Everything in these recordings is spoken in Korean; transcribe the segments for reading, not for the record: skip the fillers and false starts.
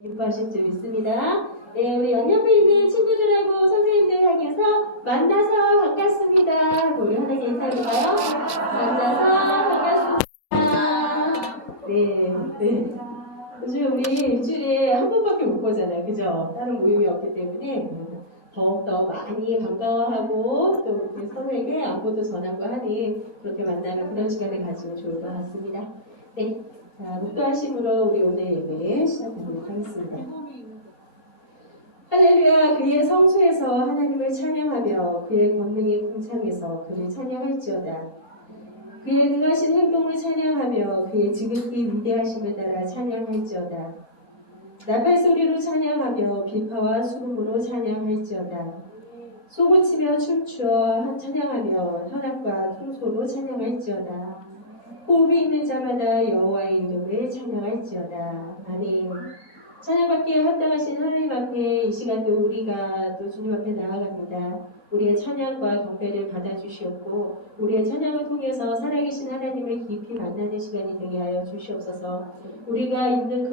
기뻐하실 줄 믿습니다. 네, 우리 양옆에 있는 친구들하고 선생님들 향해서 만나서 반갑습니다. 우리 하나님 인사해볼까요? 만나서 반갑습니다. 네. 요즘 우리 일주일에 한 번밖에 못 보잖아요. 그죠? 다른 모임이 없기 때문에 더욱더 많이 반가워하고 또 우리 서로에게 안부도 전하고 하니 그렇게 만나는 그런 시간을 가지면 좋을 것 같습니다. 네. 자, 목도하심으로 우리 오늘 예배 시작하도록 하겠습니다. 할렐루야. 그의 성소에서 하나님을 찬양하며 그의 권능의 궁창에서 그를 찬양할지어다. 그의 능하신 행동을 찬양하며 그의 지극히 위대하심을 따라 찬양할지어다. 나팔소리로 찬양하며 비파와 수금으로 찬양할지어다. 소고치며 춤추어 찬양하며 현악과 통소로 찬양할지어다. 호흡이 있는 자마다 여호와의 이름을 찬양할지어다. 아멘. 찬양받기에 합당하신 하나님 앞에 이 시간도 우리가 또 주님 앞에 나아갑니다. 우리의 찬양과 경배를 받아주시옵고 우리의 찬양을 통해서 살아계신 하나님을 깊이 만나는 시간이 되게 하여 주시옵소서. 우리가 있는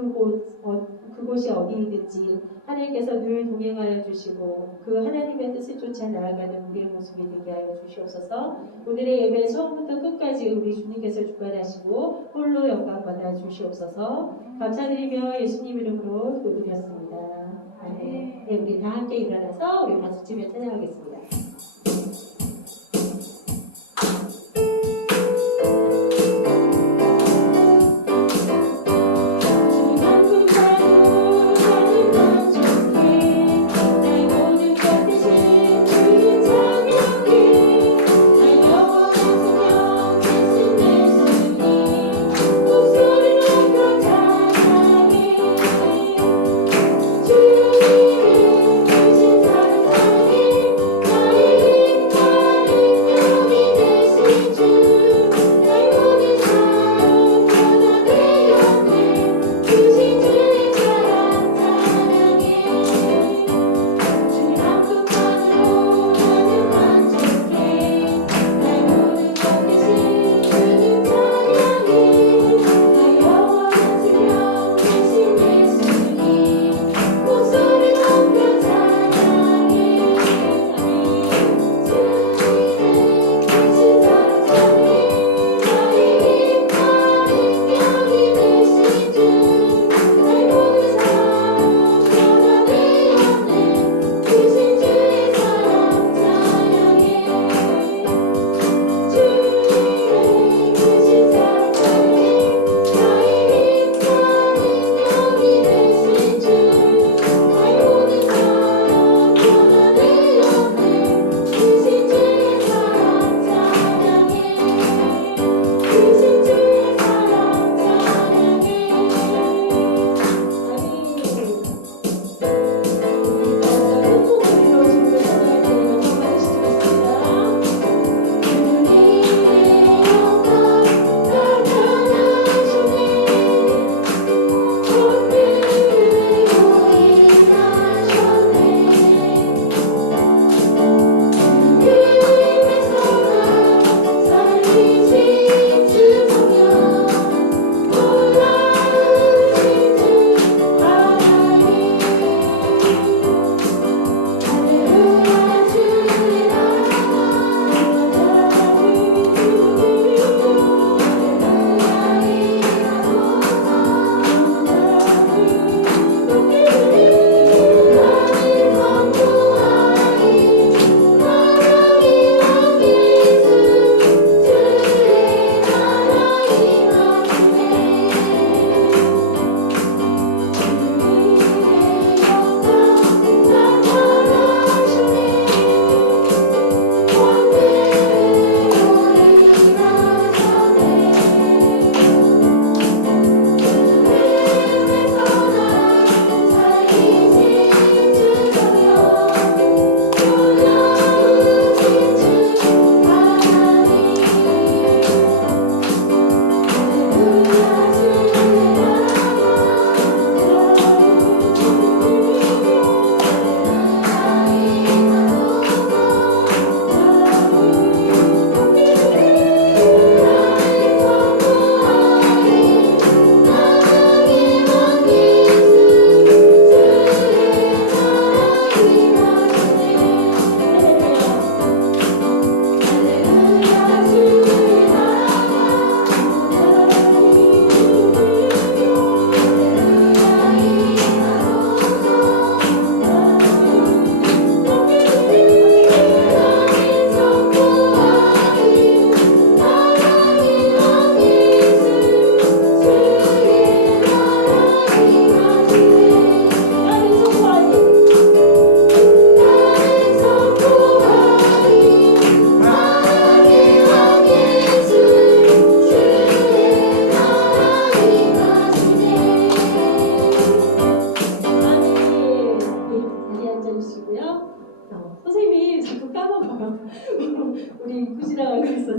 그곳이 어디이든지 하나님께서 늘 동행하여 주시고 그 하나님의 뜻을 쫓아 나아가는 우리의 모습이 되게 하여 주시옵소서. 오늘의 예배 처음부터 끝까지 우리 주님께서 주관하시고 홀로 영광 받아 주시옵소서. 감사드리며 예수님 이름으로 기도드렸습니다. 아멘. 네, 우리 다 함께 일어나서 우리 박수치며 찬양하겠습니다. 주님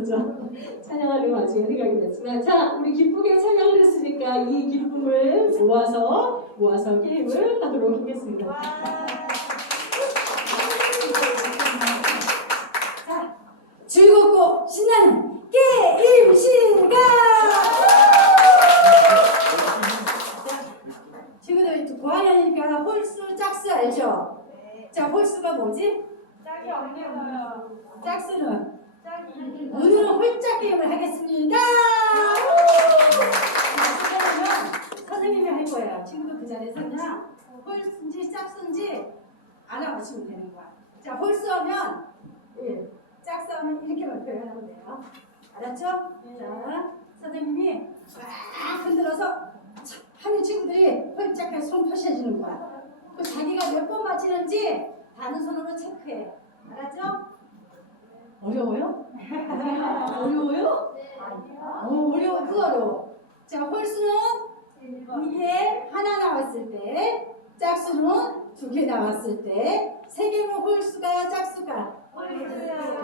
먼저 찬양하는 와중에 생각이 났지만, 자, 우리 기쁘게 찬양을 했으니까 이 기쁨을 모아서 게임을 하도록 하겠습니다. 자, 즐겁고 신나는 게임 시간! 친구들, 고학년이니까 홀수, 짝수 알죠? 자, 홀수가 뭐지? 짝이 없네요. 짝수는? 짝이. 오늘은 홀짝 게임을 하겠습니다. 선생님이 할 거예요. 친구들 그 자리에 그냥 홀수인지 짝수인지 알아맞히면 되는 거야. 자, 홀수하면 1, 짝수하면 이렇게만 표현하면 돼요. 알았죠? 자, 선생님이 막 흔들어서 하면 친구들이 홀짝해서 손 펴셔지는 거야. 그 자기가 몇 번 맞히는지 다른 손으로 체크해. 알았죠? 어려워요? 어려워요? 어려워. 그 어려워. 자, 홀수는 이게 하나 나왔을 때, 짝수는 2개 나왔을 때, 3개면 홀수가 짝수가.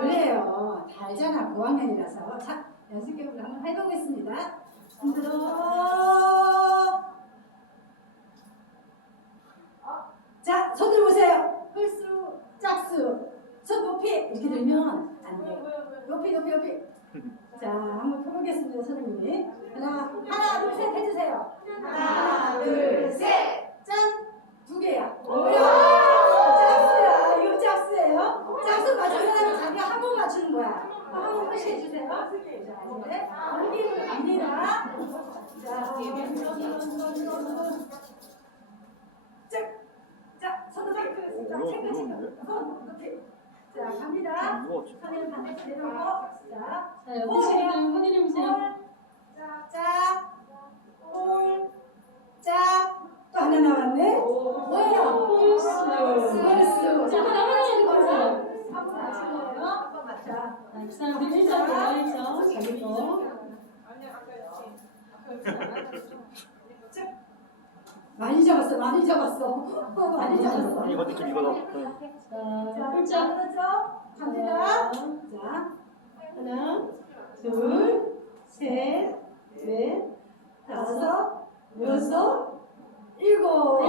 그래요. 다 알잖아. 고학년이라서. 자, 연습 게임을 한번 해보겠습니다. 흔들어. 자, 손 들어보세요. 홀수, 짝수. 손 높이. 이렇게 들면 안 돼요. 높이. 자, 한번 펴보겠습니다, 선생님이. 하나, 둘, 셋 해주세요. 하나, 둘, 셋. 짠! 2개야. 뭐야? 짝수야. 이거 짝수예요. 짝수 맞추는 사람은 자기가 한 번 맞추는 거야. 한 번 표시해주세요. 자, 이제 여기로 갑니다. 자, 손 높이. 자, 체크. 손 높이. 자, 갑니다. 손을 반대쪽 내려오고. 자, 자, 옆에 친구들 확인해보세요. 짝, 홀, 짝. 또 하나 나왔네. 뭐예요? 홀수. 홀수. 자, 하나 맞히는 거였어요. 한번 맞힌 거예요. 자, 그 사람들이 1점 내야죠. 자기 거. 많이 잡았어. 많이 잡았어. 이거 느낌 이거다. 자, 홀짝. 그렇죠? 갑니다. 자, 하나, 둘, 셋, 넷, 다섯, 여섯, 일곱.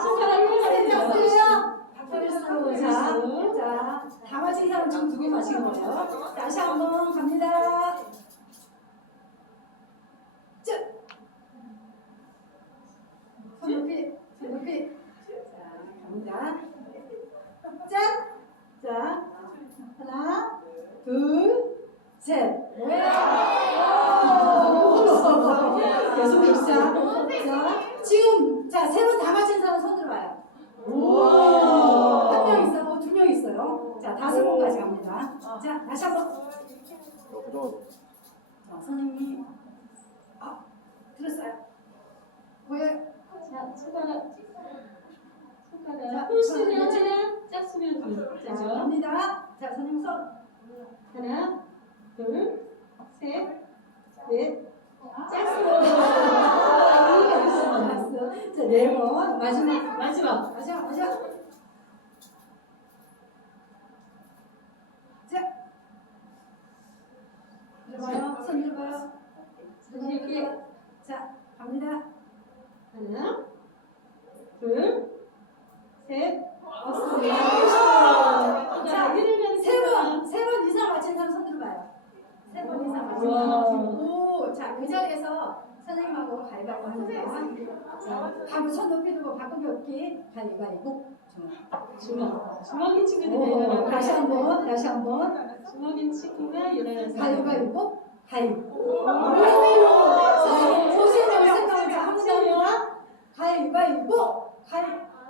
손가락 일어나세요. 자, 다 맞힌 사람 지금 2개 맞힌 거예요. 다시 한번 갑니다. 쭉. 손 높이. 자, 갑니다. 짠. 자, 하나, 둘, 셋. 계속 봅시다. 자, 지금 자, 3번 다 맞힌 사람 손 들어봐요. 한 명 있어요. 2명 있어요. 자, 5번까지 갑니다. 자, 다시 한번. 자, 선생님이 들었어요. 왜? 자, 손가락. 홀수면 하나, 짝수면 둘. 자, 되죠? 갑니다. 자, 선생님 손. 하나, 둘, 셋, 넷, 짝수. 자, 4번. 마지막. 자, 들어봐요. 손 들어봐요. 이렇게. 자, 갑니다. 하나, 둘, 셋, 없습니다. 자, 자, 여기를 3번 이상 맞힌 사람 손 들어봐요. 3번 이상 맞힌 와. 사람. 오, 자, 그 자리에서 선생님하고 가위바위보 하는 거야. 자, 바로 손 높이 두고 바꾸기 없기. 가위바위보. 주먹인 친구들이 오, 일어나고. 다시 한번. 주먹인 친구가 일어나서. 가위바위보. 가위바위보.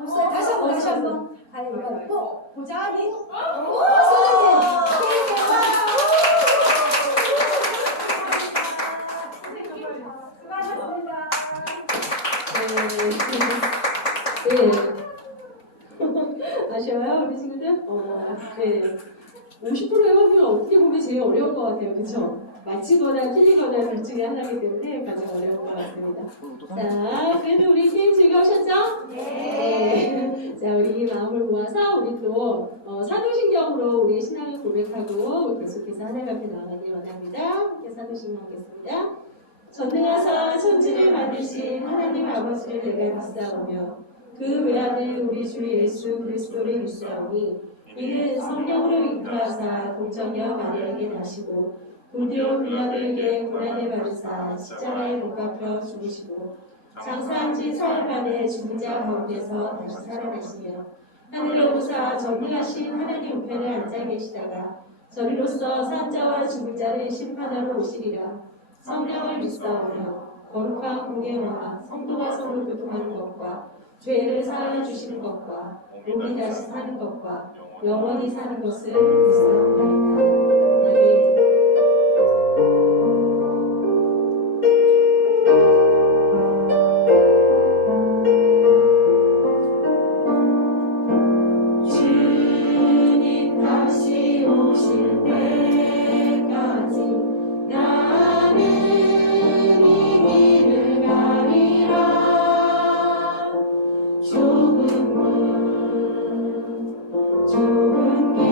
없어요. 다시 한번. 가위바위보. 보자니. 오, 선생님. 수고하셨습니다. 네. 아쉬워요, 우리 친구들? 네. 50% 해보면 어떻게 보면 제일 어려운 것 같아요. 그쵸? 맞히거나 틀리거나 둘 중에 하나이기 때문에 가장 어려운 것 같습니다. 자, 그래도 우리 게임 즐거우셨죠? 네. 자, 우리 마음을 모아서 우리 또 사도신경으로 우리의 신앙을 고백하고 계속해서 하나님 앞에 나아가길 원합니다. 함께 사도신경 하겠습니다. 전능하사 천지를 만드신 하나님 아버지를 내가 믿사오며 그 외아들 우리 주 예수 그리스도를 믿사오니 이는 성령으로 잉태하사 동정녀 마리아에게 나시고 본디오 빌라도에게 고난을 받으사 십자가에 못 박혀 죽으시고 장사한 지 사흘 만에 죽은 자 가운데서 다시 살아나시며 하늘에 오사 전능하신 하나님 우편에 앉아 계시다가 저리로서 산 자와 죽은 자를 심판하러 오시리라. 성령을 믿사오며 거룩한 공예와 성도가 서로 교통하는 것과 죄를 사하여 주시는 것과 몸이 다시 사는 것과 영원히 사는 것을 믿사옵나이다. 아멘. 주님 다시 오실 때까지 나는 이 길을 가리라. 좁은 길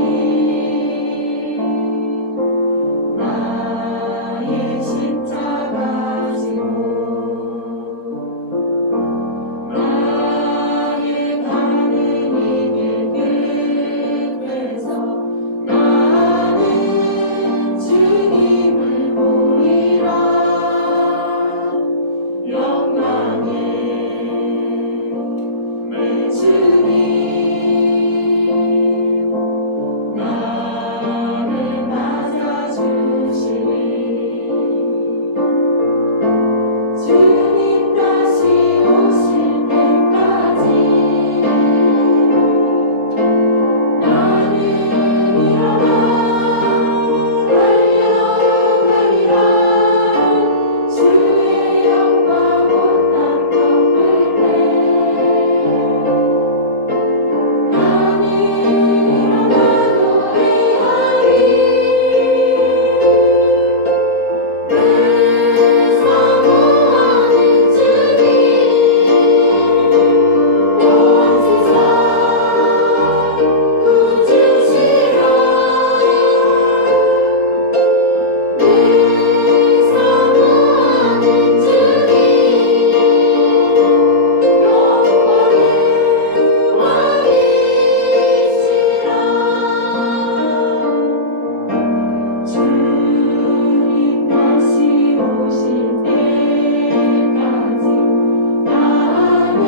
나의 십자가 지고 나의 가는 이 길 끝에서 나는 주님을 보리라. 영광의 내 주님 나를 맞아주시니 주님 다시 오실 때까지 나는 일어나 달려가리라. 주의 영광 못난 덮을 때 나는 일어나 노래하리. 내 사모하는 주님 온 세상 구주시라. 내 사모하는 주님 영원한 왕이시라. 주님 다시 오실 때까지 나는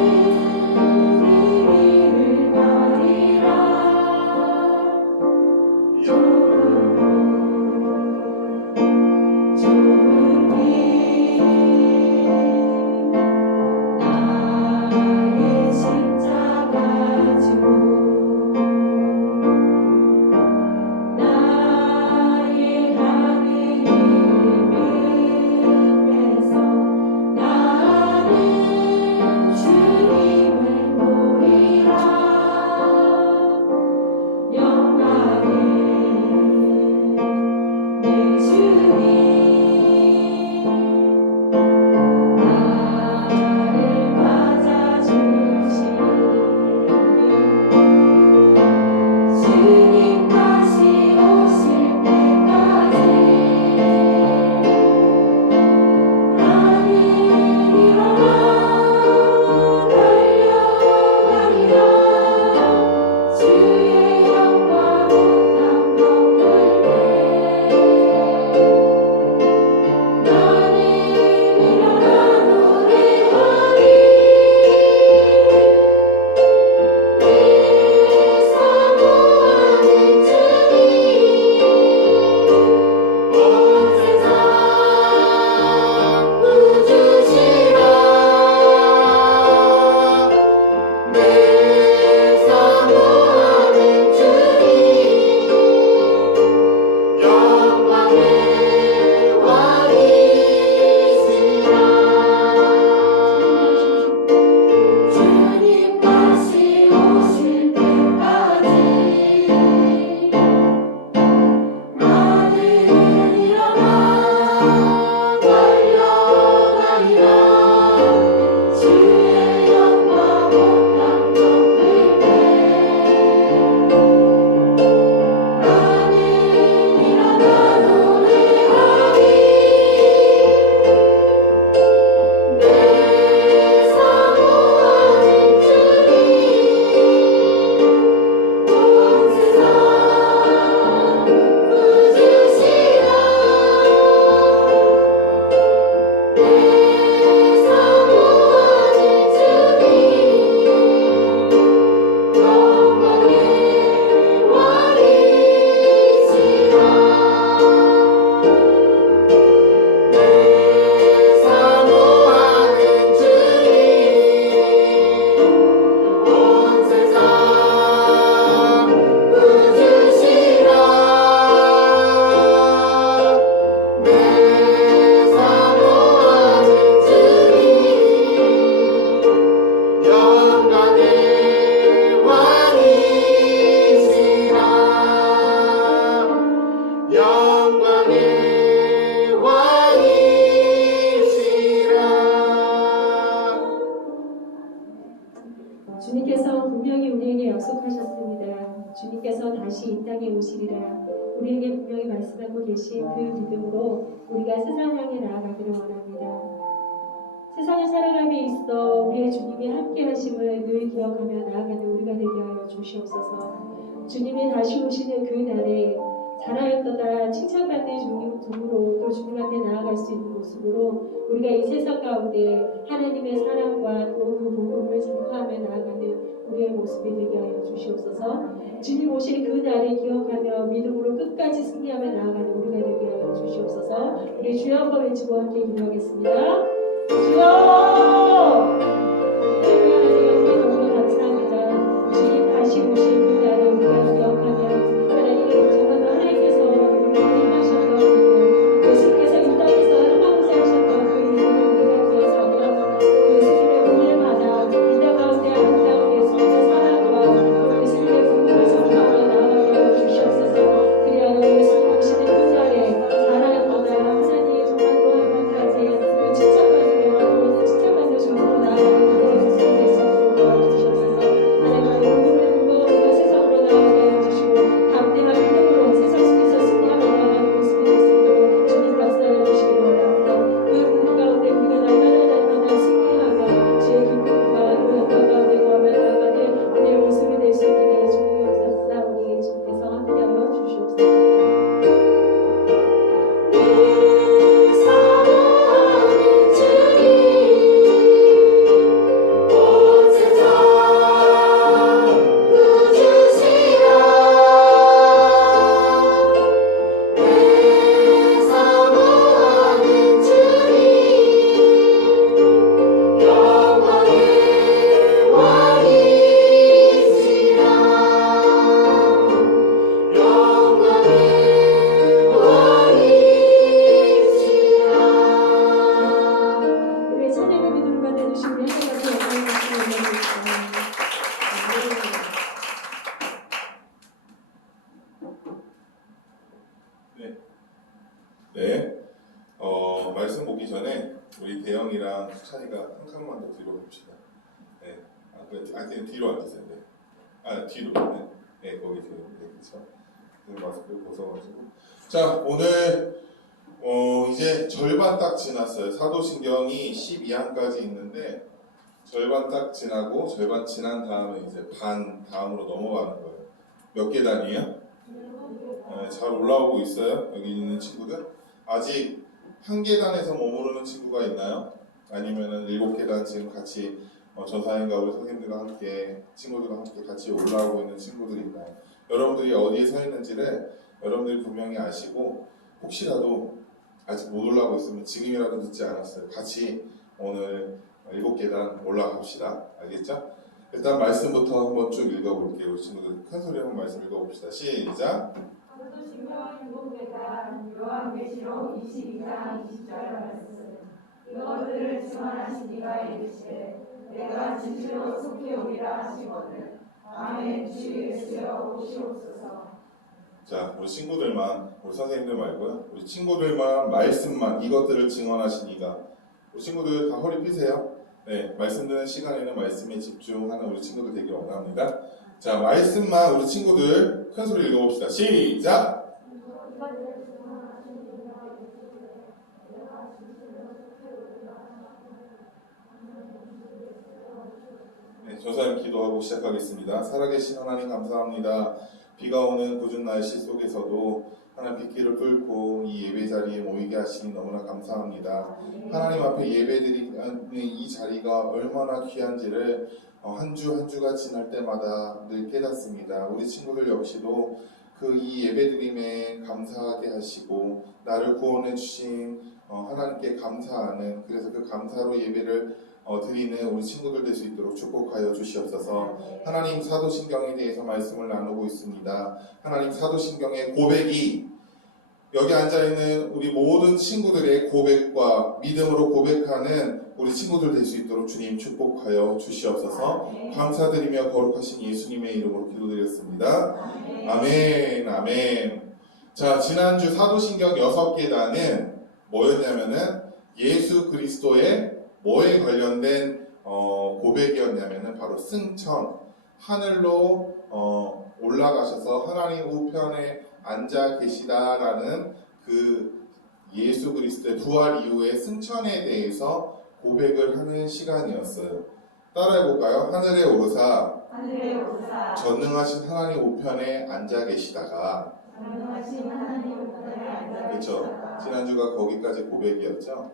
이 길을 가리라. 좁은 길 나의 십자가 지고 나의 가는 이 끝에서 나는 주님을 보리라. 영광의 내 주님 나를 맞아주시니 주님 다시 오실 때까지 나는 일어나 달려가리라. 주의 영광 못난 덮을 때 나는 일어나 노래하리. 내 사모하는 주님 온 세상 구주시라. 내 사모하는 주님 영광의 왕이시라. 주님 다시 오실 때까지 나는 일어나 달려가리라. 주의 영광 못난 덮을 때 주님께서 분명히 우리에게 약속하셨습니다. 주님께서 다시 이 땅에 오시리라. 우리에게 분명히 말씀하고 계신 그 믿음으로 우리가 세상 향해 나아가기를 원합니다. 세상을 살아감에 있어 우리의 주님이 함께 하심을 늘 기억하며 나아가는 우리가 되게 하여 주시옵소서. 주님이 다시 오시는 그 날에 잘하였도다 칭찬받는 종으로 또 주님한테 나아갈 수 있는 모습으로 우리가 이 세상 가운데 하나님의 사랑과 또 그 복음을 전파하며 나아가는 우리의 모습이 되게 하여 주시옵소서. 주님 오실 그 날을 기억하며 믿음으로 끝까지 승리하며 나아가는 우리가 되게 하여 주시옵소서. 우리 주여 한번 외치고 함께 기도하겠습니다. 주여! 하나님 너무 감사합니다. 주님 다시 오실 그 날을 우리가 기억하며 하나님 정말로 하나님께서 우리를 인하셨던 예수님께서 이 땅에서 한마음을 하셨던 그 일들을 우리가 기억하며 또 예수님의 은혜를 받아 이 땅 가운데 아름다운 예수님의 사랑과 또 예수님의 복음을 전파하며 나아가게 주시옵소서. 그리하여 예수님 오시는 그 날에 잘하였도다 하나님의 정말로 하나님한테 그 칭찬받으며 칭찬받는 중으로 나아가는 우리의 모습이 될 수 있도록 도와주시옵소서. 하나님의 복음을 들고 우리가 세상으로 나아가게 해주시고 담대한 믿음으로 세상 속에서 승리하며 나아가는 모습이 될 수 있도록 주님 역사해 주시기 바랍니다. 그 부분 가운데 우리가 날마다 승리하며 주의 기쁨과 또 영광 가운데 거하며 나아가는 우리의 모습이 될 수 있기를 주님 역사하오니 주님께서 함께하여 주시옵소서. 우리의 찬양의 믿음을 받아주신 우리 하나님께 영광을 드리겠습니다. 네. 말씀 보기 전에 우리 대영이랑 수찬이가 한 칸만 더 뒤로 갑시다. 네. 그냥 뒤로 앉으세요. 네. 뒤로. 네. 네, 거기 뒤로. 네, 그렇죠. 마스크 벗어가지고. 자, 오늘 이제 절반 딱 지났어요. 사도신경이 12항까지 있는데 절반 딱 지나고 절반 지난 다음에 이제 반 다음으로 넘어가는 거예요. 몇 계단이에요? 잘 올라오고 있어요? 여기 있는 친구들? 아직 한 계단에서 머무르는 친구가 있나요? 아니면은 7계단 지금 같이 전사님과 우리 선생님들과 함께 친구들과 함께 같이 올라오고 있는 친구들이 있나요? 여러분들이 어디에 서 있는지를 여러분들이 분명히 아시고 혹시라도 아직 못 올라오고 있으면 지금이라도 늦지 않았어요. 같이 오늘 7계단 올라갑시다. 알겠죠? 일단 말씀부터 한번 쭉 읽어볼게요. 우리 친구들 큰 소리 한번 말씀 읽어봅시다. 시작! 사도신경 7계단 요한계시록 22장 20절 말씀. 이것들을 증언하신 이가 이르시되 내가 진실로 속히 오리라 하시거늘 아멘. 주 예수여 오시옵소서. 자, 우리 친구들만, 우리 선생님들 말고요. 우리 친구들만 말씀만 이것들을 증언하신 이가. 우리 친구들 다 허리 펴세요. 네, 말씀 듣는 시간에는 말씀에 집중하는 우리 친구들 되길 원합니다. 자, 말씀만 우리 친구들 큰 소리 읽어봅시다. 시작! 네, 전사님 기도하고 시작하겠습니다. 살아계신 하나님 감사합니다. 비가 오는 궂은 날씨 속에서도 하나님 빗길을 뚫고 이 예배 자리에 모이게 하시니 너무나 감사합니다. 하나님 앞에 예배드리는 이 자리가 얼마나 귀한지를 한 주 한 주가 지날 때마다 늘 깨닫습니다. 우리 친구들 역시도 그 이 예배드림에 감사하게 하시고 나를 구원해 주신 하나님께 감사하는, 그래서 그 감사로 예배를 드리는 우리 친구들 될 수 있도록 축복하여 주시옵소서. 하나님, 사도신경에 대해서 말씀을 나누고 있습니다. 하나님, 사도신경의 고백이 여기 앉아있는 우리 모든 친구들의 고백과 믿음으로 고백하는 우리 친구들 될 수 있도록 주님 축복하여 주시옵소서. 감사드리며 거룩하신 예수님의 이름으로 기도드렸습니다. 아멘. 아멘. 자, 지난주 사도신경 6계단은 뭐였냐면은 예수 그리스도의 뭐에 관련된 고백이었냐면은 바로 승천, 하늘로 올라가셔서 하나님 우편에 앉아 계시다라는 그 예수 그리스도의 부활 이후의 승천에 대해서 고백을 하는 시간이었어요. 따라해볼까요? 하늘에 오르사 하늘에 오르사 전능하신 하나님 우편에 앉아 계시다가, 전능하신 하나님 우편에 앉아 그렇죠. 계시다가 지난주가 거기까지 고백이었죠.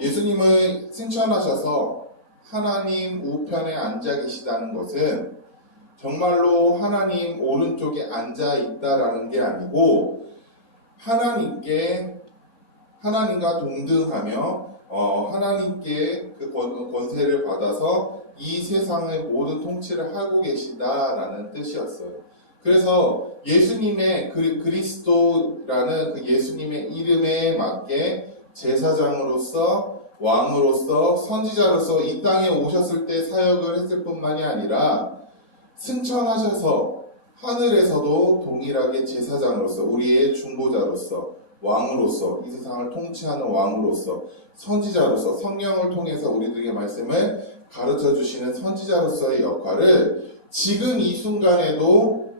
예수님을 승천하셔서 하나님 우편에 앉아 계시다는 것은 정말로 하나님 오른쪽에 앉아 있다라는 게 아니고 하나님과 동등하며 하나님께 그 권세를 받아서 이 세상의 모든 통치를 하고 계시다라는 뜻이었어요. 그래서 예수님의 그리스도라는 그 예수님의 이름에 맞게 제사장으로서 왕으로서 선지자로서 이 땅에 오셨을 때 사역을 했을 뿐만이 아니라 승천하셔서 하늘에서도 동일하게 제사장으로서 우리의 중보자로서 왕으로서 이 세상을 통치하는 왕으로서 선지자로서 성경을 통해서 우리들에게 말씀을 가르쳐 주시는 선지자로서의 역할을 지금 이 순간에도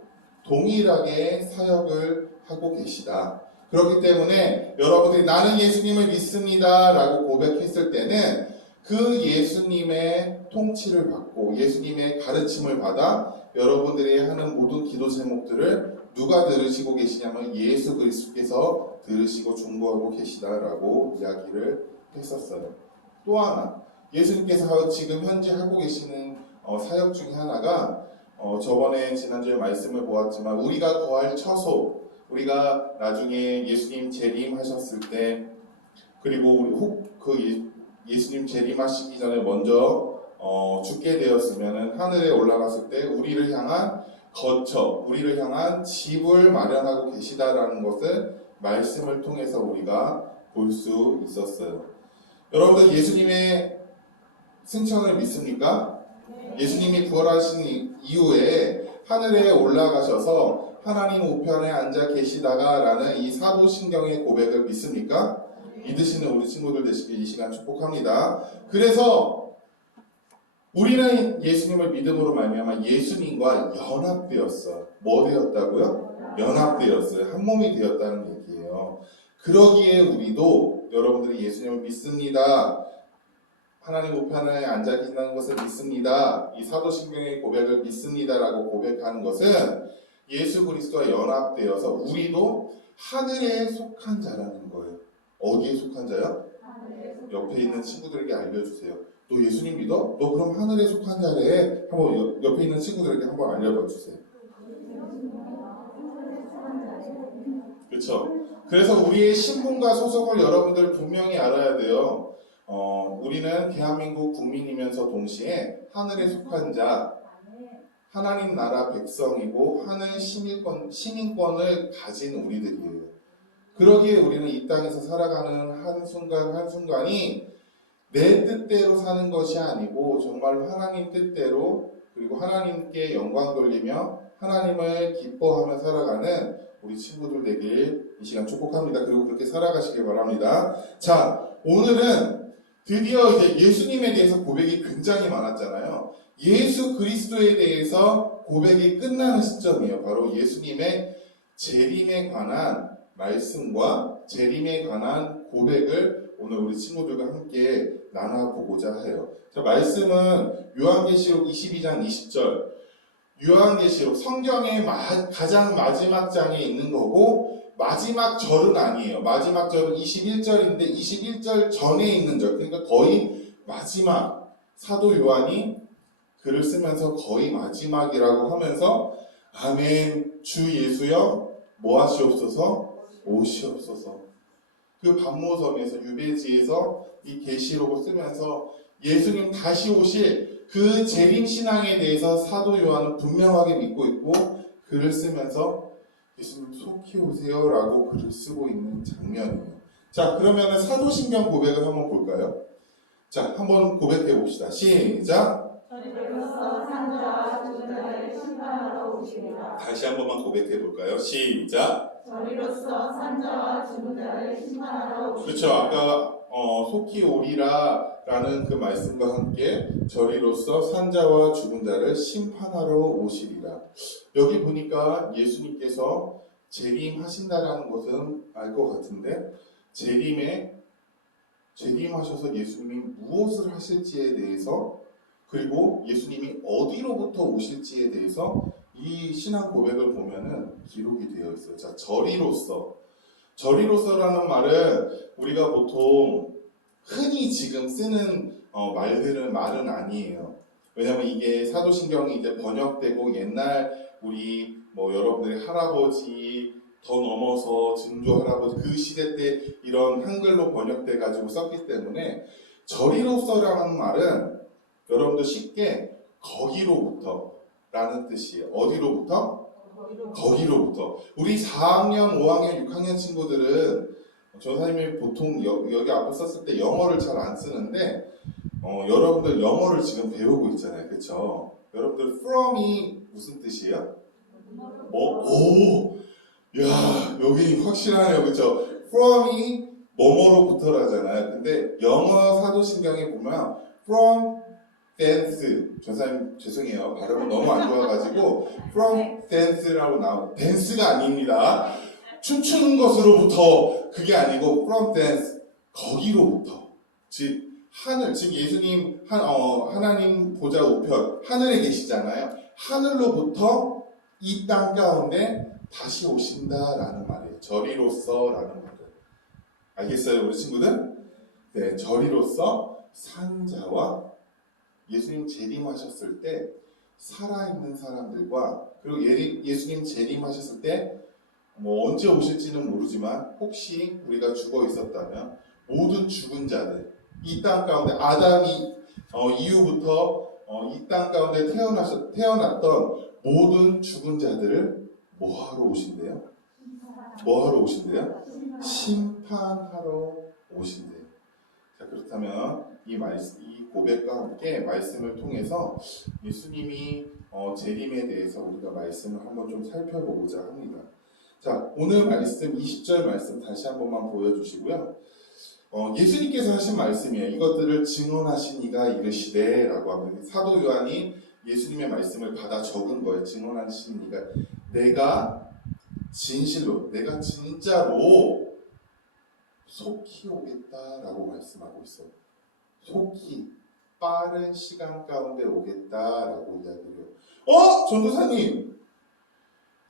동일하게 사역을 하고 계시다. 그렇기 때문에 여러분들이 나는 예수님을 믿습니다 라고 고백했을 때는 그 예수님의 통치를 받고 예수님의 가르침을 받아 여러분들이 하는 모든 기도 제목들을 누가 들으시고 계시냐면 예수 그리스도께서 들으시고 중보하고 계시다라고 이야기를 했었어요. 또 하나, 예수님께서 지금 현재 하고 계시는 사역 중에 하나가 저번에 지난주에 말씀을 보았지만 우리가 거할 처소, 우리가 나중에 예수님 재림하셨을 때, 그리고 예수님 재림하시기 전에 먼저 죽게 되었으면은 하늘에 올라갔을 때 우리를 향한 우리를 향한 집을 마련하고 계시다라는 것을 말씀을 통해서 우리가 볼 수 있었어요. 여러분들 예수님의 승천을 믿습니까? 예수님이 부활하신 이후에 하늘에 올라가셔서 하나님 우편에 앉아 계시다가라는 이 사도신경의 고백을 믿습니까? 믿으시는 우리 친구들 되시길 이 시간 축복합니다. 그래서 우리는 예수님을 믿음으로 말미암아 예수님과 연합되었어요. 뭐 되었다고요? 연합되었어요. 한 몸이 되었다는 얘기예요. 그러기에 우리도 여러분들이 예수님을 믿습니다. 하나님 우편에 앉아 계신다는 것을 믿습니다. 이 사도신경의 고백을 믿습니다라고 고백하는 것은 예수 그리스도와 연합되어서 우리도 하늘에 속한 자라는 거예요. 어디에 속한 자요? 옆에 있는 친구들에게 알려주세요. 너 예수님 믿어? 너 그럼 하늘에 속한 자래. 한번 옆에 있는 친구들에게 한번 알려봐 주세요. 그렇죠? 그래서 우리의 신분과 소속을 여러분들 분명히 알아야 돼요. 우리는 대한민국 국민이면서 동시에 하늘에 속한 자, 하나님 나라 백성이고 하늘 시민권을 가진 우리들이에요. 그러기에 우리는 이 땅에서 살아가는 한순간 한순간이 내 뜻대로 사는 것이 아니고 정말 하나님 뜻대로, 그리고 하나님께 영광 돌리며 하나님을 기뻐하며 살아가는 우리 친구들 되길 이 시간 축복합니다. 그리고 그렇게 살아가시길 바랍니다. 자, 오늘은 드디어 이제 예수님에 대해서 고백이 굉장히 많았잖아요. 예수 그리스도에 대해서 고백이 끝나는 시점이에요. 바로 예수님의 재림에 관한 말씀과 재림에 관한 고백을 오늘 우리 친구들과 함께 나눠보고자 해요. 자, 말씀은 요한계시록 22장 20절. 요한계시록 성경의 가장 마지막 장에 있는 거고 마지막 절은 아니에요. 마지막 절은 21절인데 21절 전에 있는 절, 그러니까 거의 마지막, 사도 요한이 글을 쓰면서 거의 마지막이라고 하면서 아멘 주 예수여 뭐 하시옵소서? 오시옵소서. 그 반모섬에서 유배지에서 이 계시록을 쓰면서 예수님 다시 오실 그 재림 신앙에 대해서 사도 요한은 분명하게 믿고 있고 글을 쓰면서 예수님 속히 오세요 라고 글을 쓰고 있는 장면이에요. 자, 그러면 사도신경 고백을 한번 볼까요? 자, 한번 고백해 봅시다. 시작. 저리로서 산자와 죽은 자를 심판하러 오시리라. 다시 한 번만 고백해 볼까요? 시작. 저리로서 산자와 죽은 자를 심판하러 오시리라. 그렇죠. 아까 속히 오리라라는 그 말씀과 함께 저리로서 산자와 죽은 자를 심판하러 오시리라. 여기 보니까 예수님께서 재림하신다라는 것은 알 것 같은데 재림하셔서 예수님이 무엇을 하실지에 대해서 그리고 예수님이 어디로부터 오실지에 대해서 이 신앙 고백을 보면은 기록이 되어 있어요. 자, 저리로서라는 말은 우리가 보통 흔히 지금 쓰는 말은 아니에요. 왜냐면 이게 사도신경이 이제 번역되고 옛날 우리 여러분들의 할아버지 더 넘어서 증조 할아버지 그 시대 때 이런 한글로 번역돼 가지고 썼기 때문에 저리로서라는 말은 여러분들 쉽게 거기로부터라는 뜻이에요. 어디로부터? 거기로부터. 우리 4학년, 5학년, 6학년 친구들은 전사님이 보통 여기 앞에 썼을 때 영어를 잘 안 쓰는데 여러분들 영어를 지금 배우고 있잖아요. 그렇죠? 여러분들 from이 무슨 뜻이에요? 오! 야, 여기 확실하네요. 그렇죠? from이 뭐뭐로부터라잖아요. 근데 영어 사도신경에 보면 from thence 전사님 죄송해요. 발음은 너무 안 좋아가지고 from dance라고 나오고 댄스가 아닙니다. 춤추는 것으로부터 그게 아니고 from dance 거기로부터 즉 하늘 지금 예수님 하나님 보좌 우편 하늘에 계시잖아요. 하늘로부터 이 땅 가운데 다시 오신다라는 말이에요. 저리로서라는 말을 알겠어요, 우리 친구들? 네, 저리로서 산자와 예수님 재림하셨을 때 살아있는 사람들과 그리고 예수님 재림하셨을 때 언제 오실지는 모르지만 혹시 우리가 죽어 있었다면 모든 죽은 자들 이 땅 가운데 아담이 이후부터 이 땅 가운데 태어났던 모든 죽은 자들을 뭐하러 오신대요? 뭐하러 오신대요? 심판하러 오신대요. 자, 그렇다면 이 고백과 함께 말씀을 통해서 예수님이 재림에 대해서 우리가 말씀을 한번 좀 살펴보고자 합니다. 자, 오늘 말씀 20절 말씀 다시 한 번만 보여주시고요. 예수님께서 하신 말씀이에요. 이것들을 증언하신 이가 이르시되 라고 하면 사도 요한이 예수님의 말씀을 받아 적은 거예요. 증언하신 이가 내가 진실로 내가 진짜로 속히 오겠다라고 말씀하고 있어요. 속히 빠른 시간 가운데 오겠다라고 이야기해요. 전도사님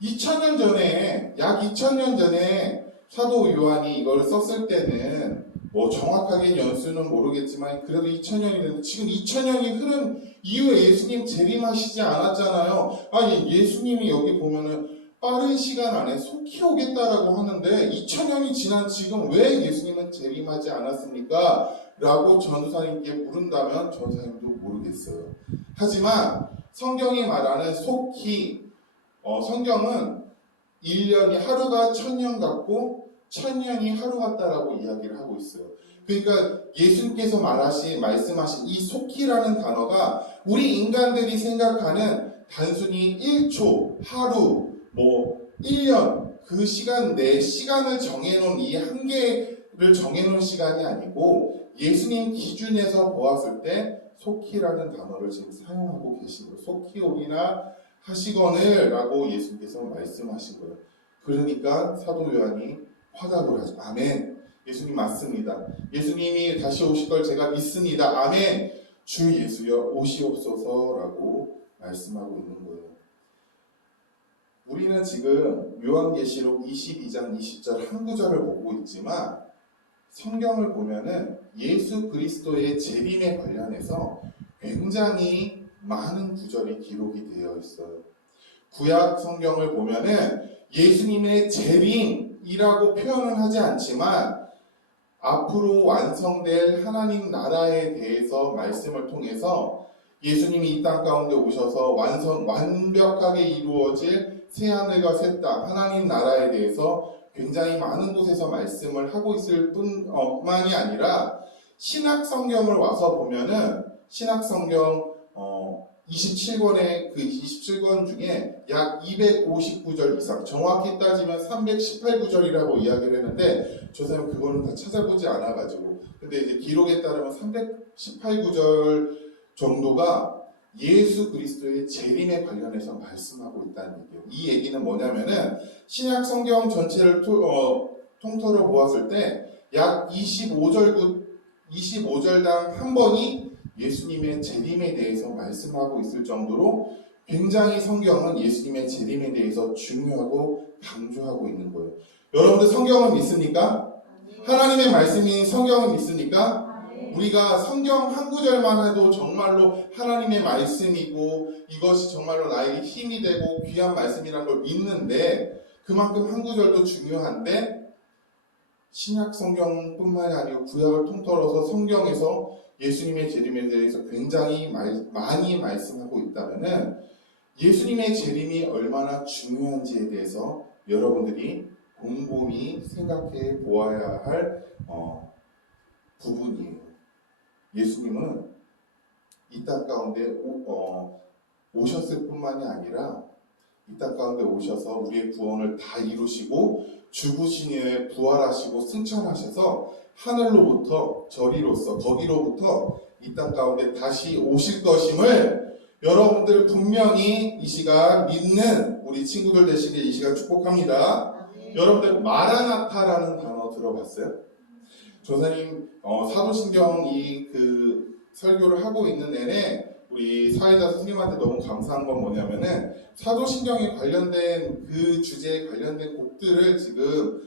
2000년 전에 약 2000년 전에 사도 요한이 이걸 썼을 때는 정확하게 연수는 모르겠지만 그래도 2000년이 됐는데 지금 2000년이 흐른 이후에 예수님 재림하시지 않았잖아요. 아니 예수님이 여기 보면은 빠른 시간 안에 속히 오겠다라고 하는데 2000년이 지난 지금 왜 예수님은 재림하지 않았습니까? 라고 전도사님께 물은다면 전도사님도 모르겠어요. 하지만 성경이 말하는 속히 성경은 1년이 하루가 1000년 같고 1000년이 하루 같다라고 이야기를 하고 있어요. 그러니까 예수님께서 말씀하신 이 속히라는 단어가 우리 인간들이 생각하는 단순히 1초, 하루, 1년 그 시간 내 시간을 정해놓은 이 한계를 정해놓은 시간이 아니고 예수님 기준에서 보았을 때 속히라는 단어를 지금 사용하고 계신 거예요. 속히 오기나 하시거늘 라고 예수님께서 말씀하신 거예요. 그러니까 사도 요한이 화답을 하죠. 아멘. 예수님 맞습니다. 예수님이 다시 오실 걸 제가 믿습니다. 아멘. 주 예수여 오시옵소서라고 말씀하고 있는 거예요. 우리는 지금 요한계시록 22장 20절 한 구절을 보고 있지만 성경을 보면은 예수 그리스도의 재림에 관련해서 굉장히 많은 구절이 기록이 되어 있어요. 구약 성경을 보면은 예수님의 재림이라고 표현은 하지 않지만 앞으로 완성될 하나님 나라에 대해서 말씀을 통해서 예수님이 이 땅 가운데 오셔서 완벽하게 이루어질 새하늘과 새 땅 하나님 나라에 대해서 굉장히 많은 곳에서 말씀을 하고 있을 뿐만이 아니라 신약 성경을 와서 보면은 신약 성경 27권의 그 27권 중에 약 259절 이상, 정확히 따지면 318구절이라고 이야기를 했는데 조사님 그거는 다 찾아보지 않아가지고, 근데 이제 기록에 따르면 318구절 정도가 예수 그리스도의 재림에 관련해서 말씀하고 있다는 얘기예요. 이 얘기는 뭐냐면은 신약 성경 전체를 통틀어 보았을 때 약 25절당 한 번이 예수님의 재림에 대해서 말씀하고 있을 정도로 굉장히 성경은 예수님의 재림에 대해서 중요하고 강조하고 있는 거예요. 여러분들 성경을 믿습니까? 하나님의 말씀인 성경을 믿습니까? 우리가 성경 한 구절만 해도 정말로 하나님의 말씀이고 이것이 정말로 나에게 힘이 되고 귀한 말씀이라는 걸 믿는데, 그만큼 한 구절도 중요한데 신약 성경뿐만이 아니고 구약을 통틀어서 성경에서 예수님의 재림에 대해서 굉장히 많이 말씀하고 있다면은 예수님의 재림이 얼마나 중요한지에 대해서 여러분들이 곰곰이 생각해 보아야 할 부분이에요. 예수님은 이 땅 가운데 오셨을 뿐만이 아니라 이 땅 가운데 오셔서 우리의 구원을 다 이루시고 죽으신 후에 부활하시고 승천하셔서 하늘로부터 저리로서 거기로부터 이 땅 가운데 다시 오실 것임을 여러분들 분명히 이 시간 믿는 우리 친구들 되시길 이 시간 축복합니다. 여러분들 마라나타라는 단어 들어봤어요? 조사님 사도신경 그 설교를 하고 있는 내내 우리 사회자 선생님한테 너무 감사한 건 뭐냐면은 사도신경에 관련된 그 주제에 관련된 곡들을 지금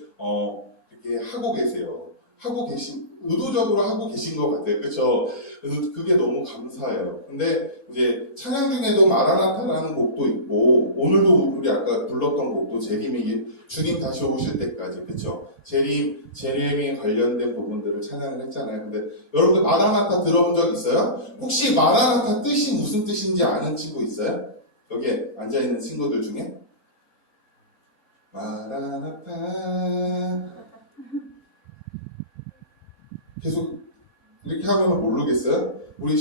이렇게 하고 계세요. 의도적으로 하고 계신 것 같아요. 그렇죠? 그게 너무 감사해요. 근데 이제 찬양 중에도 마라나타라는 곡도 있고, 오늘도 우리 아까 불렀던 곡도 재림의 주님 다시 오실 때까지, 그렇죠? 재림에 관련된 부분들을 찬양을 했잖아요. 근데 여러분들 마라나타 들어본 적 있어요? 혹시 마라나타 뜻이 무슨 뜻인지 아는 친구 있어요? 여기에 앉아있는 친구들 중에? 마라나타 계속 이렇게 하면 모르겠어요? 우리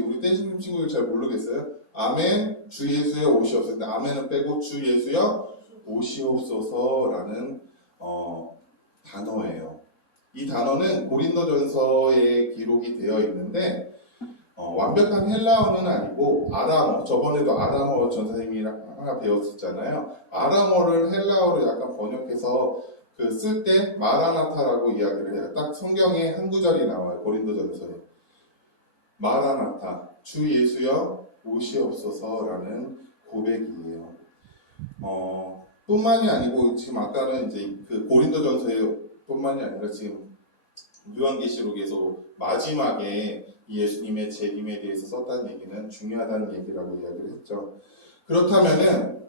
우리 댄싱 친구들 잘 모르겠어요? 아멘, 주 예수여 오시옵소서. 아멘은 빼고 주 예수여 오시옵소서라는 단어예요. 이 단어는 고린도전서에 기록이 되어 있는데 완벽한 헬라어는 아니고 아람어, 저번에도 아람어 전사님이랑 하나 배웠었잖아요. 아람어를 헬라어로 약간 번역해서 쓸 때 마라나타라고 이야기를 해요. 딱 성경에 한 구절이 나와요. 고린도전서에 마라나타, 주 예수여 오시옵소서라는 고백이에요. 뿐만이 아니고 지금 아까는 이제 그 고린도전서에 뿐만이 아니라 지금 요한계시록에서 마지막에 예수님의 재림에 대해서 썼다는 얘기는 중요하다는 얘기라고 이야기를 했죠. 그렇다면은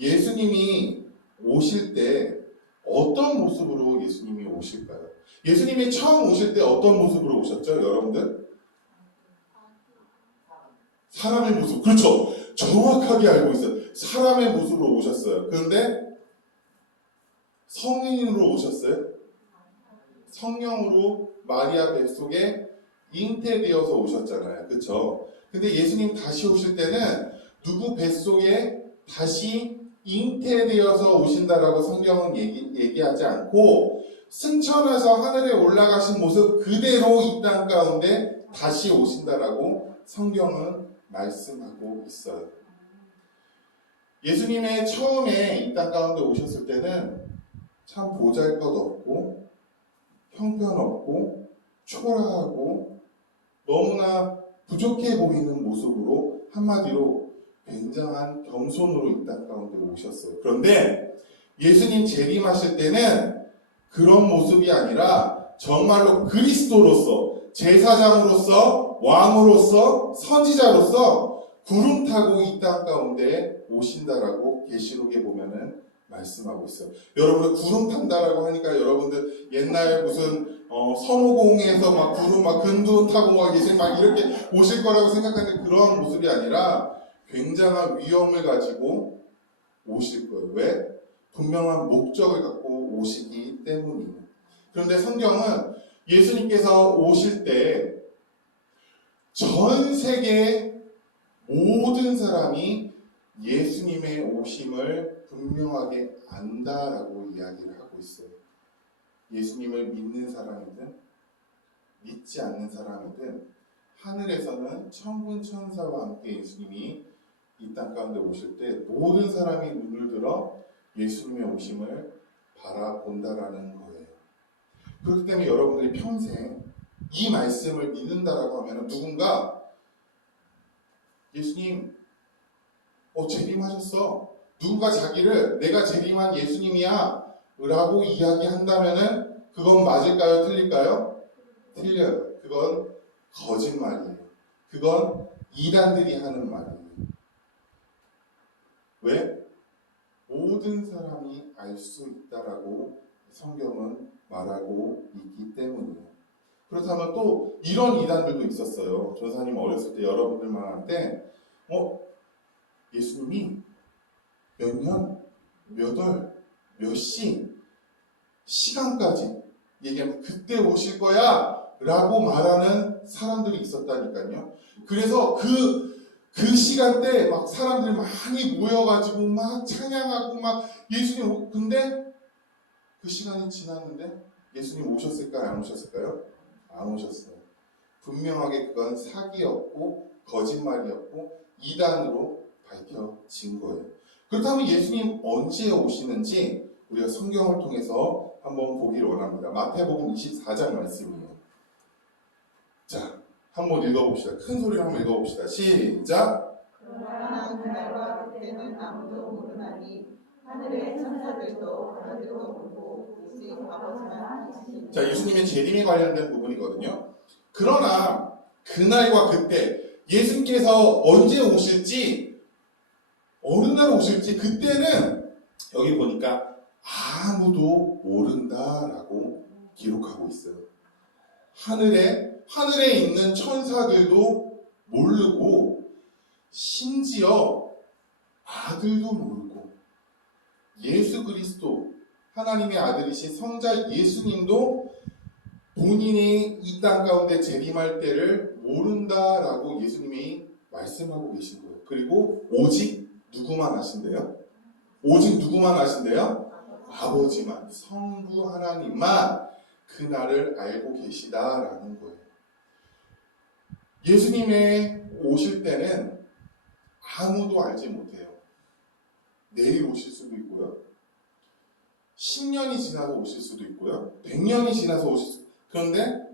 예수님이 오실 때 어떤 모습으로 예수님이 오실까요? 예수님이 처음 오실 때 어떤 모습으로 오셨죠, 여러분들? 사람의 모습. 그렇죠. 정확하게 알고 있어요. 사람의 모습으로 오셨어요. 그런데 성인으로 오셨어요? 성령으로 마리아 뱃속에 잉태되어서 오셨잖아요. 그렇죠? 근데 예수님 다시 오실 때는 누구 뱃속에 다시 잉태되어서 오신다라고 성경은 얘기하지 않고 승천해서 하늘에 올라가신 모습 그대로 이 땅 가운데 다시 오신다라고 성경은 말씀하고 있어요. 예수님의 처음에 이 땅 가운데 오셨을 때는 참 보잘것없고 형편없고 초라하고 너무나 부족해 보이는 모습으로, 한마디로 굉장한 겸손으로 이 땅 가운데 오셨어요. 그런데 예수님 재림하실 때는 그런 모습이 아니라 정말로 그리스도로서, 제사장으로서, 왕으로서, 선지자로서 구름 타고 이 땅 가운데 오신다라고 계시록에 보면은 말씀하고 있어요. 여러분들 구름 탄다라고 하니까 여러분들 옛날 무슨 선호공에서 막 구름 막 근두운 타고 막 예수님 막 이렇게 오실 거라고 생각하는데 그런 모습이 아니라 굉장한 위험을 가지고 오실 거예요. 왜? 분명한 목적을 갖고 오시기 때문이에요. 그런데 성경은 예수님께서 오실 때 전 세계 모든 사람이 예수님의 오심을 분명하게 안다라고 이야기를 하고 있어요. 예수님을 믿는 사람이든 믿지 않는 사람이든 하늘에서는 천군 천사와 함께 예수님이 이 땅 가운데 오실 때 모든 사람이 눈을 들어 예수님의 오심을 바라본다라는 거예요. 그렇기 때문에 여러분들이 평생 이 말씀을 믿는다라고 하면 누군가 예수님 재림하셨어. 누군가 자기를 내가 재림한 예수님이야 라고 이야기한다면은 그건 맞을까요? 틀릴까요? 틀려요. 그건 거짓말이에요. 그건 이단들이 하는 말이에요. 왜? 모든 사람이 알 수 있다라고 성경은 말하고 있기 때문이에요. 그렇다면 또 이런 이단들도 있었어요. 전사님 어렸을 때 여러분들 만날 때 예수님이 몇 년, 몇 월, 몇 시간까지 얘기하면 그때 오실 거야 라고 말하는 사람들이 있었다니까요. 그래서 그 시간대 막 사람들이 많이 모여가지고 막 찬양하고 막 예수님 근데 그 시간이 지났는데 예수님 오셨을까요? 안 오셨을까요? 안 오셨어요. 분명하게 그건 사기였고 거짓말이었고 이단으로 밝혀진 거예요. 그렇다면 예수님 언제 오시는지 우리가 성경을 통해서 한번 보기를 원합니다. 마태복음 24장 말씀이에요. 자, 한번 읽어봅시다. 큰 소리로 한번 읽어봅시다. 시작! 그러나 그날과 그때는 아무도 모르나니 하늘의 천사들도 하늘도 모르고 오직 아버지만 아시니. 자, 예수님의 재림에 관련된 부분이거든요. 그러나 그날과 그때 예수님께서 언제 오실지 어느 날 오실지 그때는 여기 보니까 아무도 모른다라고 기록하고 있어요. 하늘에 있는 천사들도 모르고 심지어 아들도 모르고 예수 그리스도 하나님의 아들이신 성자 예수님도 본인이 이 땅 가운데 재림할 때를 모른다라고 예수님이 말씀하고 계신 거예요. 그리고 오직 누구만 아신대요? 오직 누구만 아신대요? 아버지만, 성부 하나님만 그날을 알고 계시다라는 거예요. 예수님의 오실 때는 아무도 알지 못해요. 내일 오실 수도 있고요. 10년이 지나서 오실 수도 있고요. 100년이 지나서 오실 수도 있고요. 그런데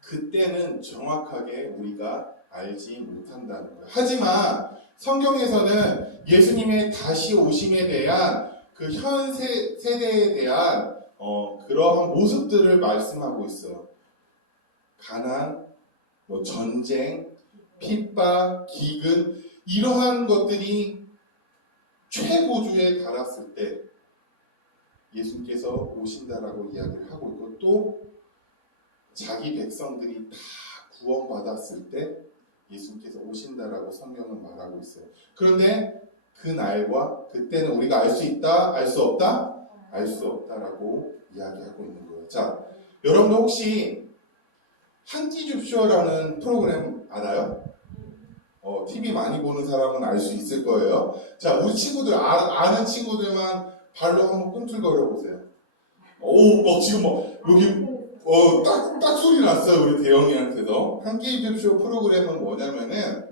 그때는 정확하게 우리가 알지 못한다는 거예요. 하지만 성경에서는 예수님의 다시 오심에 대한 그 현 세대에 대한 그러한 모습들을 말씀하고 있어요. 가난, 전쟁, 핍박, 기근 이러한 것들이 최고조에 달았을 때 예수님께서 오신다라고 이야기를 하고 있고 또 자기 백성들이 다 구원받았을 때 예수님께서 오신다라고 성경은 말하고 있어요. 그런데 그 날과 그때는 우리가 알 수 있다? 알 수 없다? 알 수 없다라고 이야기하고 있는 거예요. 자, 여러분들 혹시 한 끼 줍쇼라는 프로그램 알아요? TV 많이 보는 사람은 알 수 있을 거예요. 자, 우리 친구들 아는 친구들만 발로 한번 꿈틀거려 보세요. 지금 여기 딱 소리 났어요. 우리 대영이한테도. 한 끼 줍쇼 프로그램은 뭐냐면은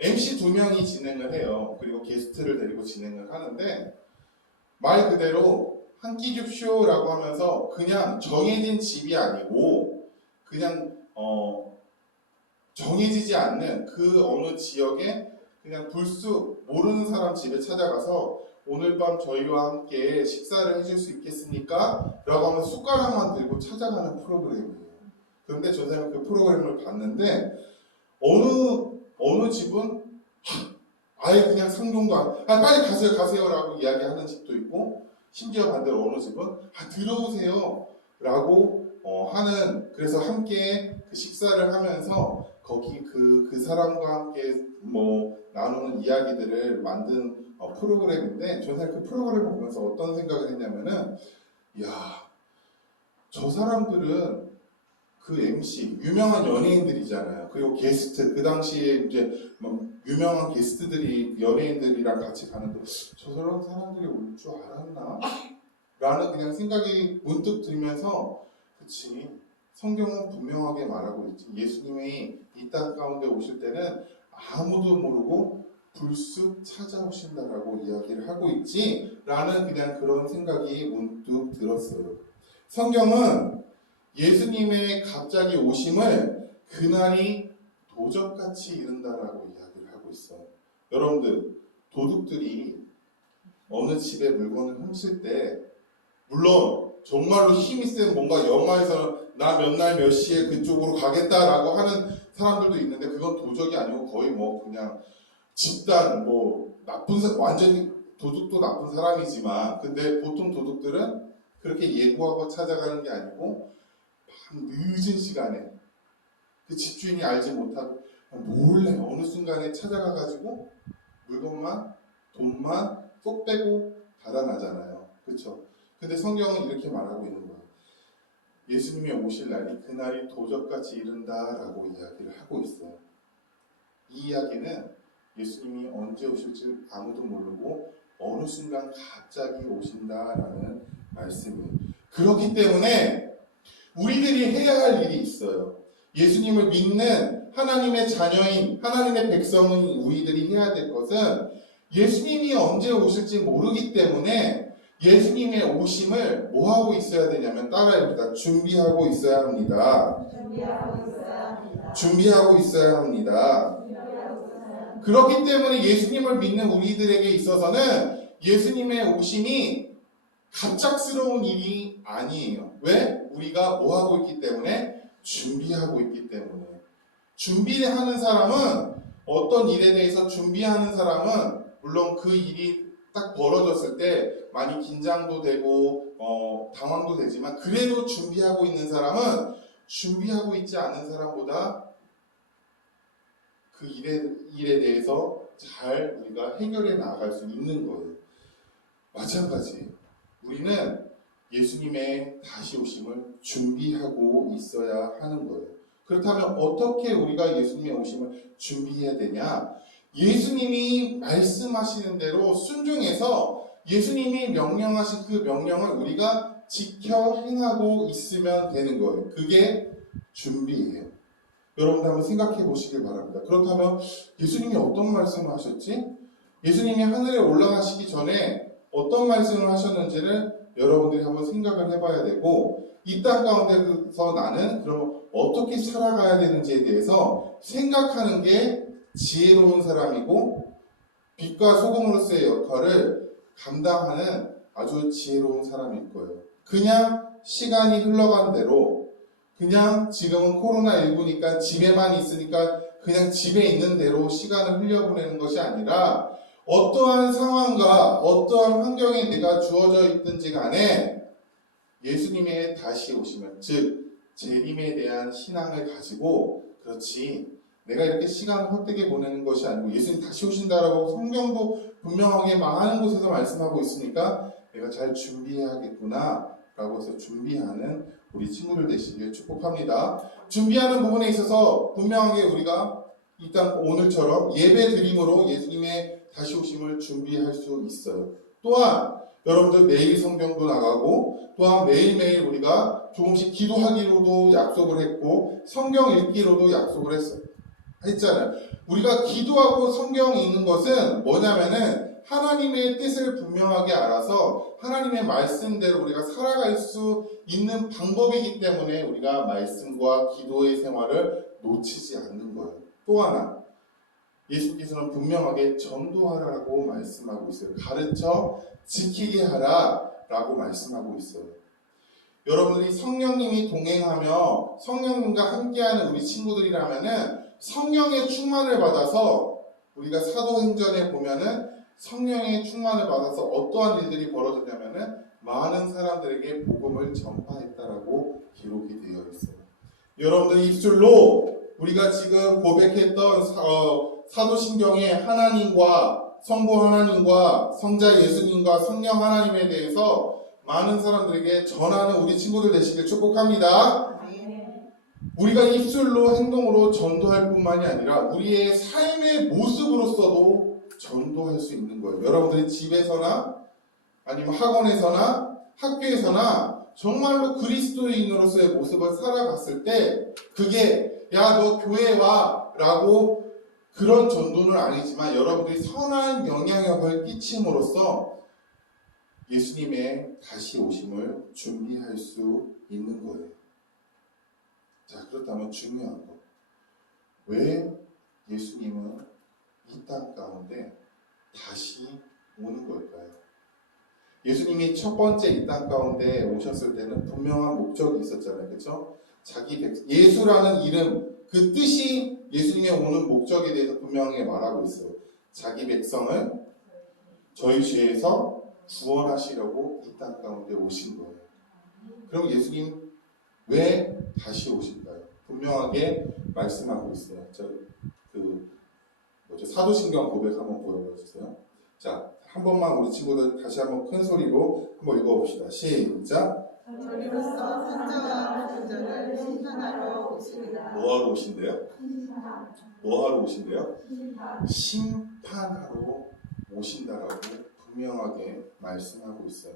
MC 2명이 진행을 해요. 그리고 게스트를 데리고 진행을 하는데 말 그대로 한 끼 줍쇼라고 하면서 그냥 정해진 집이 아니고 그냥 정해지지 않는 그 어느 지역에 그냥 불쑥 모르는 사람 집에 찾아가서 오늘 밤 저희와 함께 식사를 해줄 수 있겠습니까? 라고 하면 숟가락만 들고 찾아가는 프로그램이에요. 그런데 저 사람은 그 프로그램을 봤는데 어느 집은 아예 그냥 상종도 빨리 가세요 라고 이야기하는 집도 있고 심지어 반대로 어느 집은 들어오세요 라고 하는 그래서 함께 그 식사를 하면서 거기 그 사람과 함께 나누는 이야기들을 만든 프로그램인데 저는 사실 그 프로그램을 보면서 어떤 생각을 했냐면은 저 사람들은 그 MC 유명한 연예인들이잖아요. 그리고 게스트 그 당시에 이제 유명한 게스트들이 연예인들이랑 같이 가는데 저 사람들이 올 줄 알았나? 라는 그냥 생각이 문득 들면서 그치, 성경은 분명하게 말하고 있지. 예수님이 이 땅 가운데 오실 때는 아무도 모르고 불쑥 찾아오신다라고 이야기를 하고 있지 라는 그냥 그런 생각이 문득 들었어요. 성경은 예수님의 갑자기 오심을 그날이 도적같이 이른다라고 이야기를 하고 있어요. 여러분들, 도둑들이 어느 집에 물건을 훔칠 때 물론 정말로 힘이 센 뭔가 영화에서 나 몇 날 몇 시에 그쪽으로 가겠다라고 하는 사람들도 있는데 그건 도적이 아니고 거의 뭐 그냥 집단 뭐 나쁜 완전히 도둑도 나쁜 사람이지만 근데 보통 도둑들은 그렇게 예고하고 찾아가는 게 아니고 밤 늦은 시간에 그 집주인이 알지 못하고 몰래 어느 순간에 찾아가가지고 물건만 돈만 쏙 빼고 달아나잖아요. 그렇죠? 근데 성경은 이렇게 말하고 있는 거예요. 예수님이 오실 날이 그날이 도적같이 이른다라고 이야기를 하고 있어요. 이 이야기는 예수님이 언제 오실지 아무도 모르고 어느 순간 갑자기 오신다라는 말씀이에요. 그렇기 때문에 우리들이 해야 할 일이 있어요. 예수님을 믿는 하나님의 자녀인 하나님의 백성인 우리들이 해야 될 것은 예수님이 언제 오실지 모르기 때문에 예수님의 오심을 뭐 하고 있어야 되냐면 따라합니다. 준비하고 있어야 합니다. 준비하고 있어야 합니다. 그렇기 때문에 예수님을 믿는 우리들에게 있어서는 예수님의 오심이 갑작스러운 일이 아니에요. 왜? 우리가 뭐 하고 있기 때문에? 준비하고 있기 때문에. 준비하는 사람은 어떤 일에 대해서 준비하는 사람은 물론 그 일이 딱 벌어졌을 때 많이 긴장도 되고 당황도 되지만 그래도 준비하고 있는 사람은 준비하고 있지 않은 사람보다 그 일에 대해서 잘 우리가 해결해 나갈 수 있는 거예요. 마찬가지 우리는 예수님의 다시 오심을 준비하고 있어야 하는 거예요. 그렇다면 어떻게 우리가 예수님의 오심을 준비해야 되냐? 예수님이 말씀하시는 대로 순종해서 예수님이 명령하신 그 명령을 우리가 지켜 행하고 있으면 되는 거예요. 그게 준비예요. 여러분들 한번 생각해 보시길 바랍니다. 그렇다면 예수님이 어떤 말씀을 하셨지? 예수님이 하늘에 올라가시기 전에 어떤 말씀을 하셨는지를 여러분들이 한번 생각을 해봐야 되고 이 땅 가운데서 나는 그럼 어떻게 살아가야 되는지에 대해서 생각하는 게 지혜로운 사람이고 빛과 소금으로서의 역할을 감당하는 아주 지혜로운 사람일 거예요. 그냥 시간이 흘러간 대로 그냥 지금은 코로나19니까 집에만 있으니까 그냥 집에 있는 대로 시간을 흘려보내는 것이 아니라 어떠한 상황과 어떠한 환경에 내가 주어져 있든지 간에 예수님의 다시 오시면 즉 재림에 대한 신앙을 가지고 그렇지 내가 이렇게 시간을 헛되게 보내는 것이 아니고 예수님 다시 오신다라고 성경도 분명하게 많은 곳에서 말씀하고 있으니까 내가 잘 준비해야겠구나 라고 해서 준비하는 우리 친구들 되시길 축복합니다. 준비하는 부분에 있어서 분명하게 우리가 이 땅 오늘처럼 예배 드림으로 예수님의 다시 오심을 준비할 수 있어요. 또한 여러분들 매일 성경도 나가고 또한 매일매일 우리가 조금씩 기도하기로도 약속을 했고 성경 읽기로도 약속을 했잖아요. 우리가 기도하고 성경 읽는 것은 뭐냐면은 하나님의 뜻을 분명하게 알아서 하나님의 말씀대로 우리가 살아갈 수 있는 방법이기 때문에 우리가 말씀과 기도의 생활을 놓치지 않는 거예요. 또 하나 예수께서는 분명하게 전도하라고 말씀하고 있어요. 가르쳐 지키게 하라라고 말씀하고 있어요. 여러분들이 성령님이 동행하며 성령님과 함께하는 우리 친구들이라면은 성령의 충만을 받아서 우리가 사도행전에 보면은 성령의 충만을 받아서 어떠한 일들이 벌어졌냐면은 많은 사람들에게 복음을 전파했다라고 기록이 되어 있어요. 여러분들 입술로 우리가 지금 고백했던 사도신경의 하나님과 성부 하나님과 성자 예수님과 성령 하나님에 대해서 많은 사람들에게 전하는 우리 친구들 되시길 축복합니다. 우리가 입술로 행동으로 전도할 뿐만이 아니라 우리의 삶의 모습으로서도 전도할 수 있는 거예요. 여러분들이 집에서나 아니면 학원에서나 학교에서나 정말로 그리스도인으로서의 모습을 살아갔을 때 그게 야 너 교회 와 라고 그런 전도는 아니지만 여러분들이 선한 영향력을 끼침으로써 예수님의 다시 오심을 준비할 수 있는 거예요. 자, 그렇다면 중요한 거. 왜 예수님은 이 땅 가운데 다시 오는 걸까요? 예수님이 첫 번째 이 땅 가운데 오셨을 때는 분명한 목적이 있었잖아요. 그렇죠? 예수라는 이름, 그 뜻이 예수님의 오는 목적에 대해서 분명하게 말하고 있어요. 자기 백성을 저희 죄에서 구원하시려고 이 땅 가운데 오신 거예요. 그럼 예수님 왜 다시 오실까요? 분명하게 말씀하고 있어요. 사도신경 고백 한번 보여주세요. 자, 한 번만 우리 친구들 다시 한번 큰 소리로 한번 읽어봅시다. 시작. 저리로서 산자와 저자를 심판하러 오시리라. 뭐하러 오신대요? 뭐하러 오신대요? 심판하러 오신다라고 분명하게 말씀하고 있어요.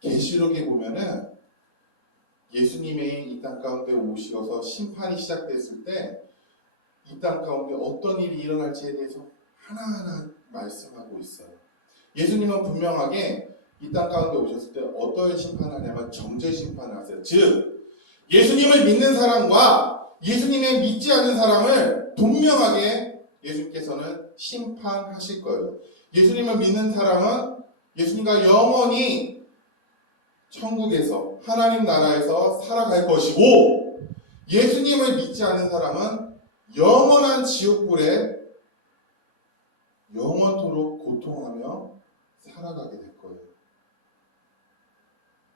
계시록에 보면은 예수님의 이 땅 가운데 오셔서 심판이 시작됐을 때 이 땅 가운데 어떤 일이 일어날지에 대해서 하나하나 말씀하고 있어요. 예수님은 분명하게 이 땅 가운데 오셨을 때 어떤 심판을 하냐면 정죄 심판을 하세요. 즉 예수님을 믿는 사람과 예수님의 믿지 않는 사람을 분명하게 예수님께서는 심판하실 거예요. 예수님을 믿는 사람은 예수님과 영원히 천국에서 하나님 나라에서 살아갈 것이고 예수님을 믿지 않는 사람은 영원한 지옥불에 영원토록 고통하며 살아가게 될 거예요.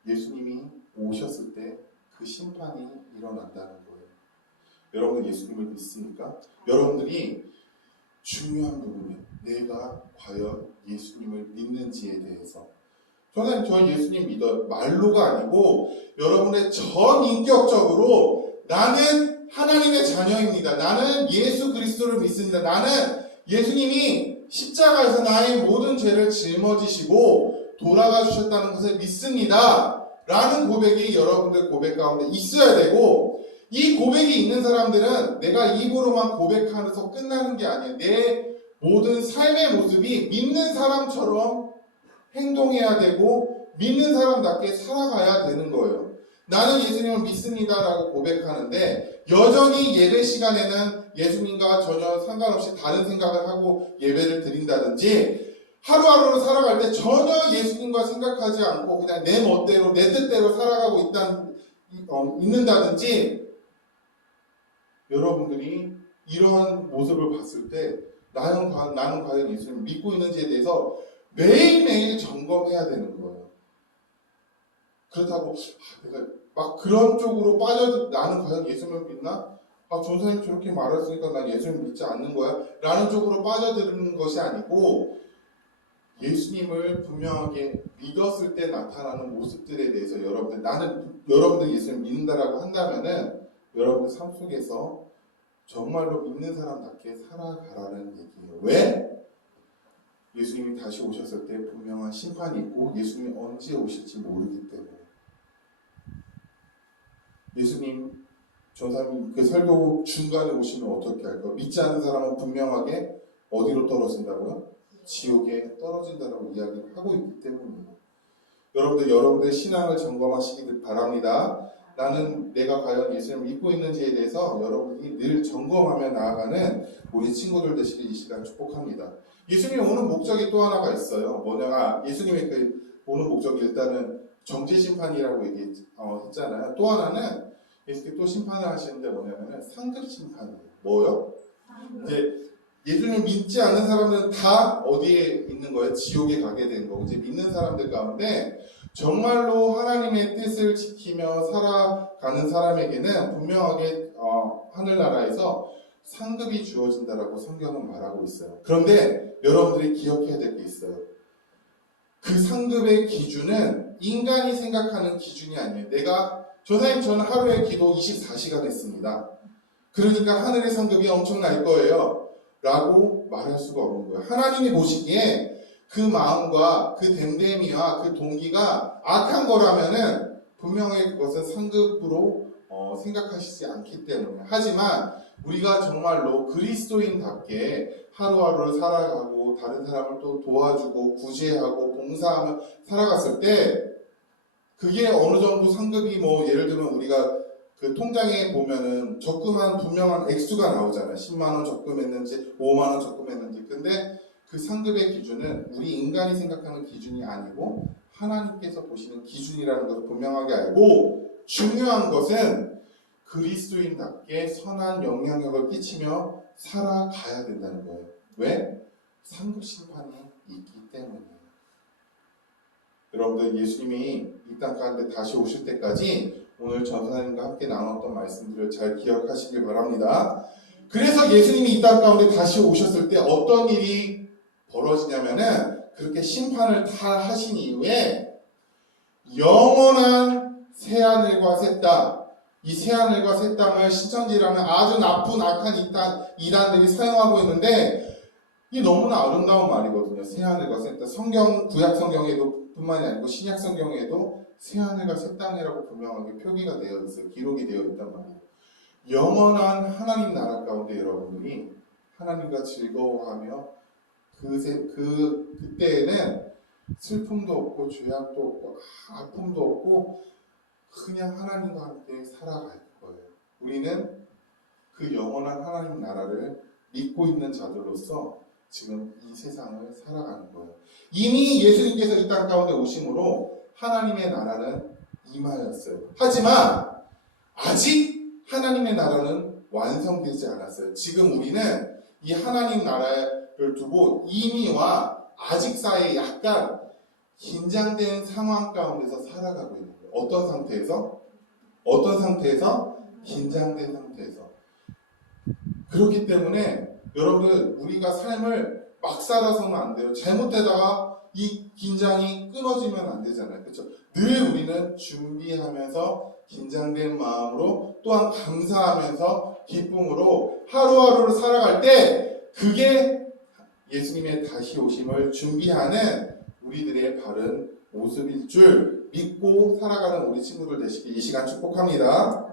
예수님이 오셨을 때 그 심판이 일어난다는 거예요. 여러분 예수님을 믿습니까? 여러분들이 중요한 부분이에요. 내가 과연 예수님을 믿는지에 대해서. 저는 저 예수님 믿어요. 말로가 아니고 여러분의 전인격적으로 나는 하나님의 자녀입니다. 나는 예수 그리스도를 믿습니다. 나는 예수님이 십자가에서 나의 모든 죄를 짊어지시고 돌아가 주셨다는 것을 믿습니다. 라는 고백이 여러분들 고백 가운데 있어야 되고 이 고백이 있는 사람들은 내가 입으로만 고백하면서 끝나는 게 아니에요. 내 모든 삶의 모습이 믿는 사람처럼 행동해야 되고 믿는 사람답게 살아가야 되는 거예요. 나는 예수님을 믿습니다라고 고백하는데 여전히 예배 시간에는 예수님과 전혀 상관없이 다른 생각을 하고 예배를 드린다든지 하루하루를 살아갈 때 전혀 예수님과 생각하지 않고 그냥 내 멋대로 내 뜻대로 살아가고 있는다든지 여러분들이 이러한 모습을 봤을 때 나는 과연 예수님을 믿고 있는지에 대해서 매일매일 점검해야 되는 거예요. 그렇다고 내가 막 그런 쪽으로 나는 과연 예수님을 믿나? 전사님 저렇게 말했으니까 난 예수님을 믿지 않는 거야? 라는 쪽으로 빠져드는 것이 아니고 예수님을 분명하게 믿었을 때 나타나는 모습들에 대해서 여러분들 예수님을 믿는다라고 한다면은 여러분들 삶 속에서 정말로 믿는 사람답게 살아가라는 얘기예요. 왜? 예수님이 다시 오셨을 때 분명한 심판이 있고 예수님이 언제 오실지 모르기 때문에. 예수님 전사님 그 설교 중간에 오시면 어떻게 할까? 믿지 않는 사람은 분명하게 어디로 떨어진다고요? 지옥에 떨어진다라고 이야기를 하고 있기 때문이에요. 여러분들의 신앙을 점검하시길 바랍니다. 나는 내가 과연 예수님을 믿고 있는지에 대해서 여러분이 늘 점검하며 나아가는 우리 친구들 되시길 이 시간 축복합니다. 예수님이 오는 목적이 또 하나가 있어요. 예수님의 그 오는 목적이 일단은 정죄 심판이라고 했잖아요. 또 하나는 예수님이 또 심판을 하시는데 뭐냐면은 상급 심판이에요. 뭐요? 이제 예수님을 믿지 않는 사람들은 다 어디에 있는 거예요? 지옥에 가게 되는 거고 이제 믿는 사람들 가운데 정말로 하나님의 뜻을 지키며 살아가는 사람에게는 분명하게 하늘나라에서 상급이 주어진다라고 성경은 말하고 있어요. 그런데 여러분들이 기억해야 될 게 있어요. 그 상급의 기준은 인간이 생각하는 기준이 아니에요. 내가 조사님 저는 하루에 기도 24시간 했습니다. 그러니까 하늘의 상급이 엄청날 거예요. 라고 말할 수가 없는 거예요. 하나님이 보시기에 그 마음과 그 됨됨이와 그 동기가 악한 거라면은 분명히 그것은 상급으로 생각하시지 않기 때문에. 하지만 우리가 정말로 그리스도인답게 하루하루를 살아가고 다른 사람을 또 도와주고 구제하고 봉사하며 살아갔을 때 그게 어느 정도 상급이 뭐 예를 들면 우리가 그 통장에 보면은 적금한 분명한 액수가 나오잖아요. 10만 원 적금했는지 5만 원 적금했는지. 근데 그 상급의 기준은 우리 인간이 생각하는 기준이 아니고 하나님께서 보시는 기준이라는 것을 분명하게 알고 중요한 것은 그리스도인답게 선한 영향력을 끼치며 살아가야 된다는 거예요. 왜? 상급 심판이 있기 때문이에요. 여러분들 예수님이 이 땅 가운데 다시 오실 때까지 오늘 전사님과 함께 나눴던 말씀들을 잘 기억하시길 바랍니다. 그래서 예수님이 이 땅 가운데 다시 오셨을 때 어떤 일이 벌어지냐면은 그렇게 심판을 다 하신 이후에 영원한 새하늘과 새 땅, 이 새하늘과 새 땅을 신천지라는 아주 나쁜 악한 이단들이 사용하고 있는데 이 너무나 아름다운 말이거든요. 새하늘과 새 땅. 성경, 구약 성경에도 뿐만이 아니고 신약 성경에도 새하늘과 새 땅이라고 분명하게 표기가 되어 있어요. 기록이 되어 있단 말이에요. 영원한 하나님 나라 가운데 여러분들이 하나님과 즐거워하며 그때에는 슬픔도 없고 죄악도 없고 아픔도 없고 그냥 하나님과 함께 살아갈 거예요. 우리는 그 영원한 하나님 나라를 믿고 있는 자들로서 지금 이 세상을 살아가는 거예요. 이미 예수님께서 이 땅 가운데 오심으로 하나님의 나라는 임하였어요. 하지만 아직 하나님의 나라는 완성되지 않았어요. 지금 우리는 이 하나님 나라를 두고 이미와 아직 사이에 약간 긴장된 상황 가운데서 살아가고 있는 거예요. 어떤 상태에서? 어떤 상태에서? 긴장된 상태에서. 그렇기 때문에 여러분들 우리가 삶을 막 살아서는 안 돼요. 잘못되다가 이 긴장이 끊어지면 안 되잖아요. 그렇죠? 늘 우리는 준비하면서 긴장된 마음으로 또한 감사하면서 기쁨으로 하루하루를 살아갈 때 그게 예수님의 다시 오심을 준비하는 우리들의 바른 모습일 줄 믿고 살아가는 우리 친구들 되시길 이 시간 축복합니다.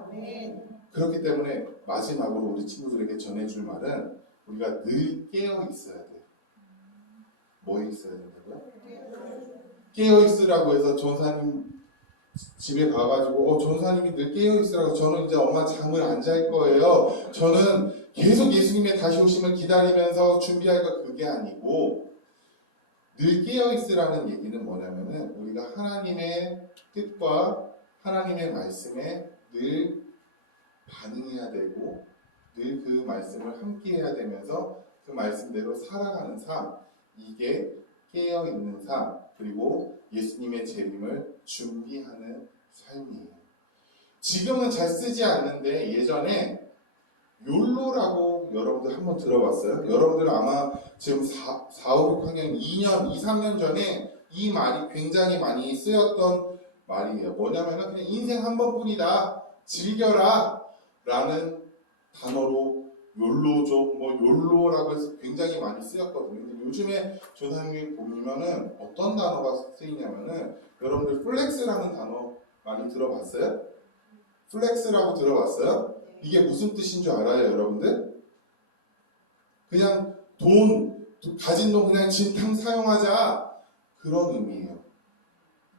그렇기 때문에 마지막으로 우리 친구들에게 전해줄 말은 우리가 늘 깨어 있어야 돼요. 뭐에 있어야 된다고요? 깨어 있으라고 해서 전사님 집에 가가지고 전사님이 늘 깨어 있으라고 저는 이제 엄마 잠을 안 잘 거예요. 저는 계속 예수님의 다시 오심을 기다리면서 준비할 거 그게 아니고 늘 깨어 있으라는 얘기는 뭐냐면은 우리가 하나님의 뜻과 하나님의 말씀에 늘 반응해야 되고 늘 그 말씀을 함께 해야 되면서 그 말씀대로 살아가는 삶, 이게 깨어있는 삶, 그리고 예수님의 재림을 준비하는 삶이에요. 지금은 잘 쓰지 않는데 예전에 욜로라고 여러분들 한번 들어봤어요? 여러분들 아마 지금 4, 5, 6학년 2년, 2, 3년 전에 이 말이 굉장히 많이 쓰였던 말이에요. 뭐냐면은 그냥 인생 한 번뿐이다, 즐겨라 라는 단어로 욜로족, 욜로라고 해서 굉장히 많이 쓰였거든요. 근데 요즘에 조사님 보면은 어떤 단어가 쓰이냐면은 여러분들 플렉스라는 단어 많이 들어봤어요? 플렉스라고 들어봤어요? 이게 무슨 뜻인 줄 알아요, 여러분들? 그냥 가진 돈 그냥 진탕 사용하자, 그런 의미예요.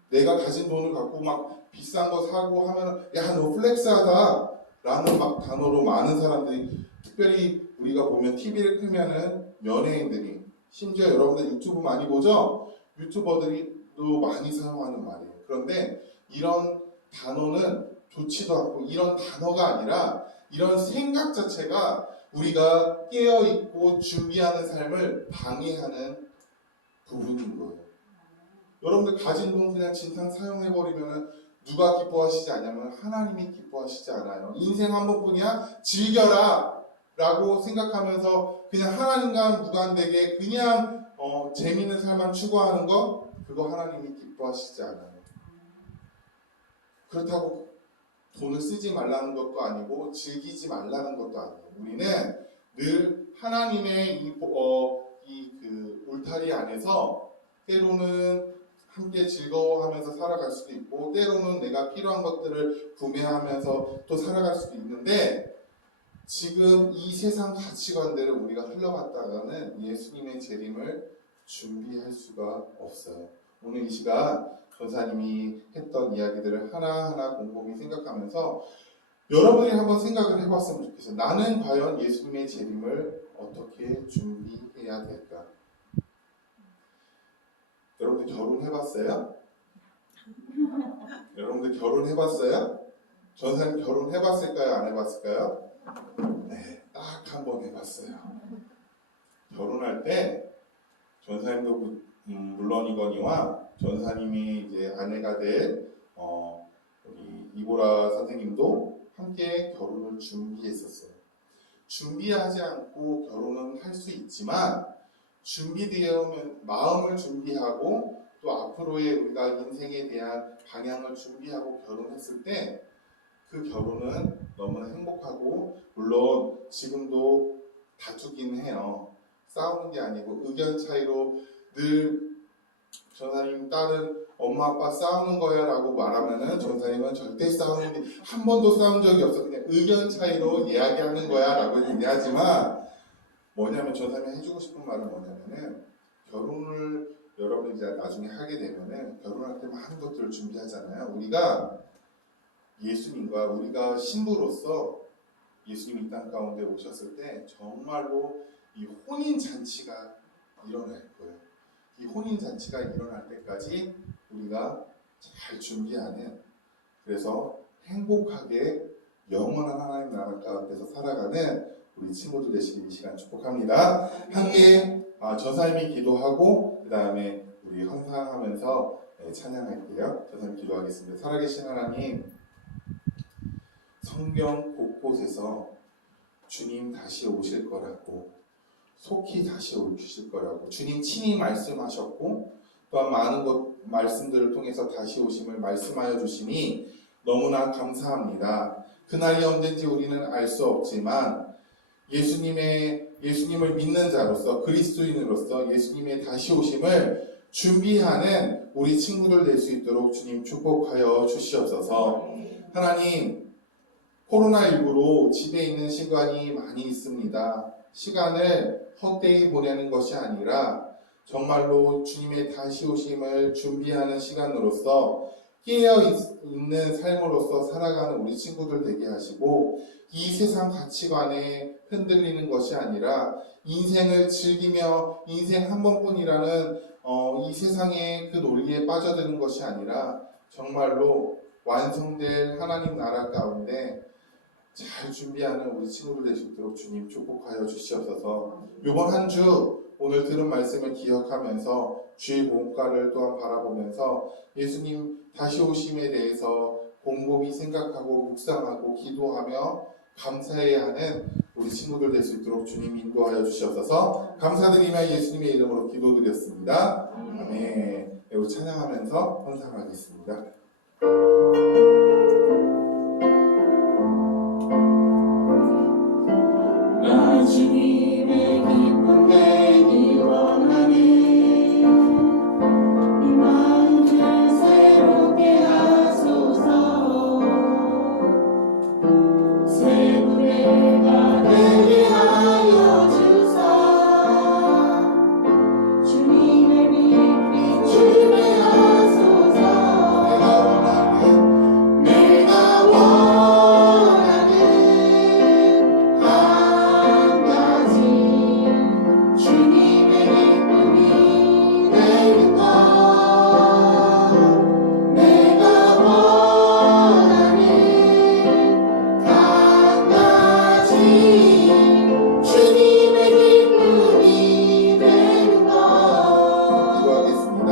내가 가진 돈을 갖고 막 비싼 거 사고 하면 야, 너 플렉스하다 라는 막 단어로 많은 사람들이, 특별히 우리가 보면 TV를 끄면은 연예인들이, 심지어 여러분들 유튜브 많이 보죠? 유튜버들이 또 많이 사용하는 말이에요. 그런데 이런 단어는 좋지도 않고, 이런 단어가 아니라 이런 생각 자체가 우리가 깨어있고 준비하는 삶을 방해하는 부분인 거예요. 여러분들 가진 돈 그냥 진탕 사용해버리면은 누가 기뻐하시지 않냐면 하나님이 기뻐하시지 않아요. 인생 한 번뿐이야, 즐겨라 라고 생각하면서 그냥 하나님과 무관되게 그냥 재미있는 삶만 추구하는 거, 그거 하나님이 기뻐하시지 않아요. 그렇다고 돈을 쓰지 말라는 것도 아니고 즐기지 말라는 것도 아니에요. 우리는 늘 하나님의 그 울타리 안에서 때로는 함께 즐거워하면서 살아갈 수도 있고 때로는 내가 필요한 것들을 구매하면서 또 살아갈 수도 있는데 지금 이 세상 가치관대로 우리가 흘러갔다가는 예수님의 재림을 준비할 수가 없어요. 오늘 이 시간 전사님이 했던 이야기들을 하나하나 곰곰이 생각하면서 여러분이 한번 생각을 해봤으면 좋겠어요. 나는 과연 예수님의 재림을 어떻게 준비해야 될까? 여러분들 결혼해봤어요? 여러분들 결혼해봤어요? 전사님 결혼해봤을까요? 안 해봤을까요? 네, 딱 한 번 해봤어요. 결혼할 때 전사님도 물론이거니와 전사님이 이제 아내가 될 우리 이보라 선생님도 함께 결혼을 준비했었어요. 준비하지 않고 결혼은 할 수 있지만 준비되면 마음을 준비하고 또 앞으로의 우리가 인생에 대한 방향을 준비하고 결혼했을 때 그 결혼은 너무나 행복하고 물론 지금도 다투긴 해요. 싸우는 게 아니고 의견 차이로 늘 전사님 딸은 엄마 아빠 싸우는 거야 라고 말하면은 전사님은 절대 싸우는 게 한 번도 싸운 적이 없어. 그냥 의견 차이로 이야기하는 거야 라고 얘기하지만 뭐냐면 전사님이 해주고 싶은 말은 뭐냐면은 결혼을 여러분이 이제 나중에 하게 되면은 결혼할 때 많은 것들을 준비하잖아요. 우리가 예수님과 우리가 신부로서 예수님이 이 땅 가운데 오셨을 때 정말로 이 혼인 잔치가 일어날 거예요. 이 혼인 잔치가 일어날 때까지 우리가 잘 준비하는 그래서 행복하게 영원한 하나님 나라 가운데서 살아가는 우리 친구들 되시길 이 시간 축복합니다. 함께 전사님이 기도하고 그 다음에 우리 헌상하면서 찬양할게요. 전사님 기도하겠습니다. 살아계신 하나님 성경 곳곳에서 주님 다시 오실 거라고 속히 다시 오실 거라고 주님 친히 말씀하셨고 또한 많은 것 말씀들을 통해서 다시 오심을 말씀하여 주시니 너무나 감사합니다. 그날이 언젠지 우리는 알 수 없지만 예수님을 믿는 자로서 그리스도인으로서 예수님의 다시 오심을 준비하는 우리 친구들 될 수 있도록 주님 축복하여 주시옵소서. 하나님 코로나19로 집에 있는 시간이 많이 있습니다. 시간을 헛되이 보내는 것이 아니라 정말로 주님의 다시 오심을 준비하는 시간으로서 깨어있는 삶으로서 살아가는 우리 친구들 되게 하시고 이 세상 가치관에 흔들리는 것이 아니라 인생을 즐기며 인생 한 번뿐이라는 이 세상의 그 논리에 빠져드는 것이 아니라 정말로 완성될 하나님 나라 가운데 잘 준비하는 우리 친구들 될 수 있도록 주님 축복하여 주시옵소서. 이번 한 주 오늘 들은 말씀을 기억하면서 주의 보험가를 또한 바라보면서 예수님 다시 오심에 대해서 곰곰이 생각하고 묵상하고 기도하며 감사해야 하는 우리 친구들 될 수 있도록 주님 인도하여 주시옵소서. 감사드리며 예수님의 이름으로 기도드렸습니다. 아멘. 우리 찬양하면서 헌상하겠습니다. 주님의 기쁨 되기 원하네. 이 마음을 새롭게 하소서. 새 노래가 되게 하여 주사. 주님의 빛 비추게 하소서. 내가 원하는 한 가지 주님의 기쁨이 되는 것. 내가 원하는 한 가지 주님의 기쁨이 되는 것. 기도하겠습니다.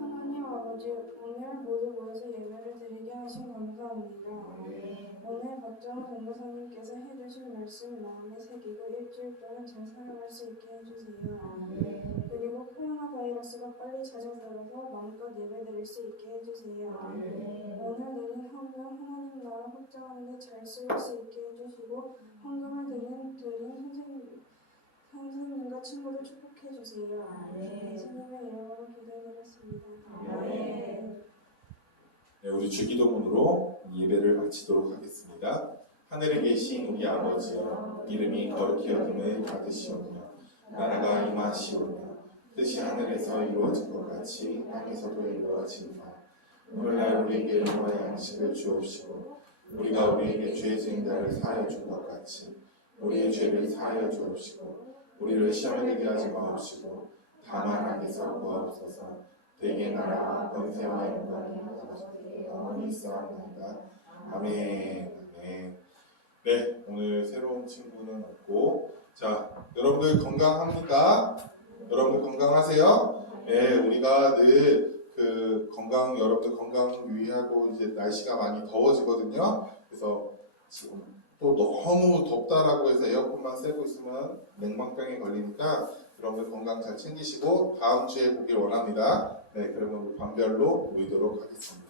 하나님 아버지, 오늘 모두 모여서 예배를 드리게 하신 감사합니다. 오늘 박정호 전도사님께서 해주신 말씀 마음에 새기고 일주일 동안 잘 살아갈 수 있게 해주세요. 그리고 코로나 바이러스 바이러스가 빨리 찾아들어서 마음껏 예배드릴 수 있게 해주세요. 오늘 드린 헌금 하나님 나라 확장하는 데 잘 쓰일 수 있게 해주시고 헌금을 드린 선생님과 친구들 축복해 주세요. 예수님의 이름으로 기도드렸습니다. 네, 우리 주기도문으로 예배를 마치도록 하겠습니다. 하늘에 계신 우리 아버지여, 이름이 거룩히 여김을 받으시오며 나라가 임하시오며 뜻이 하늘에서 이루어진 것 같이 땅에서도 이루어지리라. 오늘날 우리에게 일용할 양식을 주옵시고 우리가 우리에게 죄 지은 자를 사하여 준 것 같이 우리의 죄를 사하여 주옵시고 우리를 시험에 들게 하지 마옵시고 다만 악에서 구하옵소서. 대개 나라와 권세와 영광이 영원히 있어옵나이다. 아멘. 아멘. 네, 오늘 새로운 친구는 없고, 자, 여러분들 건강합니까? 여러분들 건강하세요? 네, 우리가 늘 여러분들 건강 유의하고 이제 날씨가 많이 더워지거든요. 그래서 지금 또 너무 덥다라고 해서 에어컨만 쐬고 있으면 냉방병에 걸리니까 여러분들 건강 잘 챙기시고 다음 주에 보길 원합니다. 네, 그러면 반별로 모이도록 하겠습니다.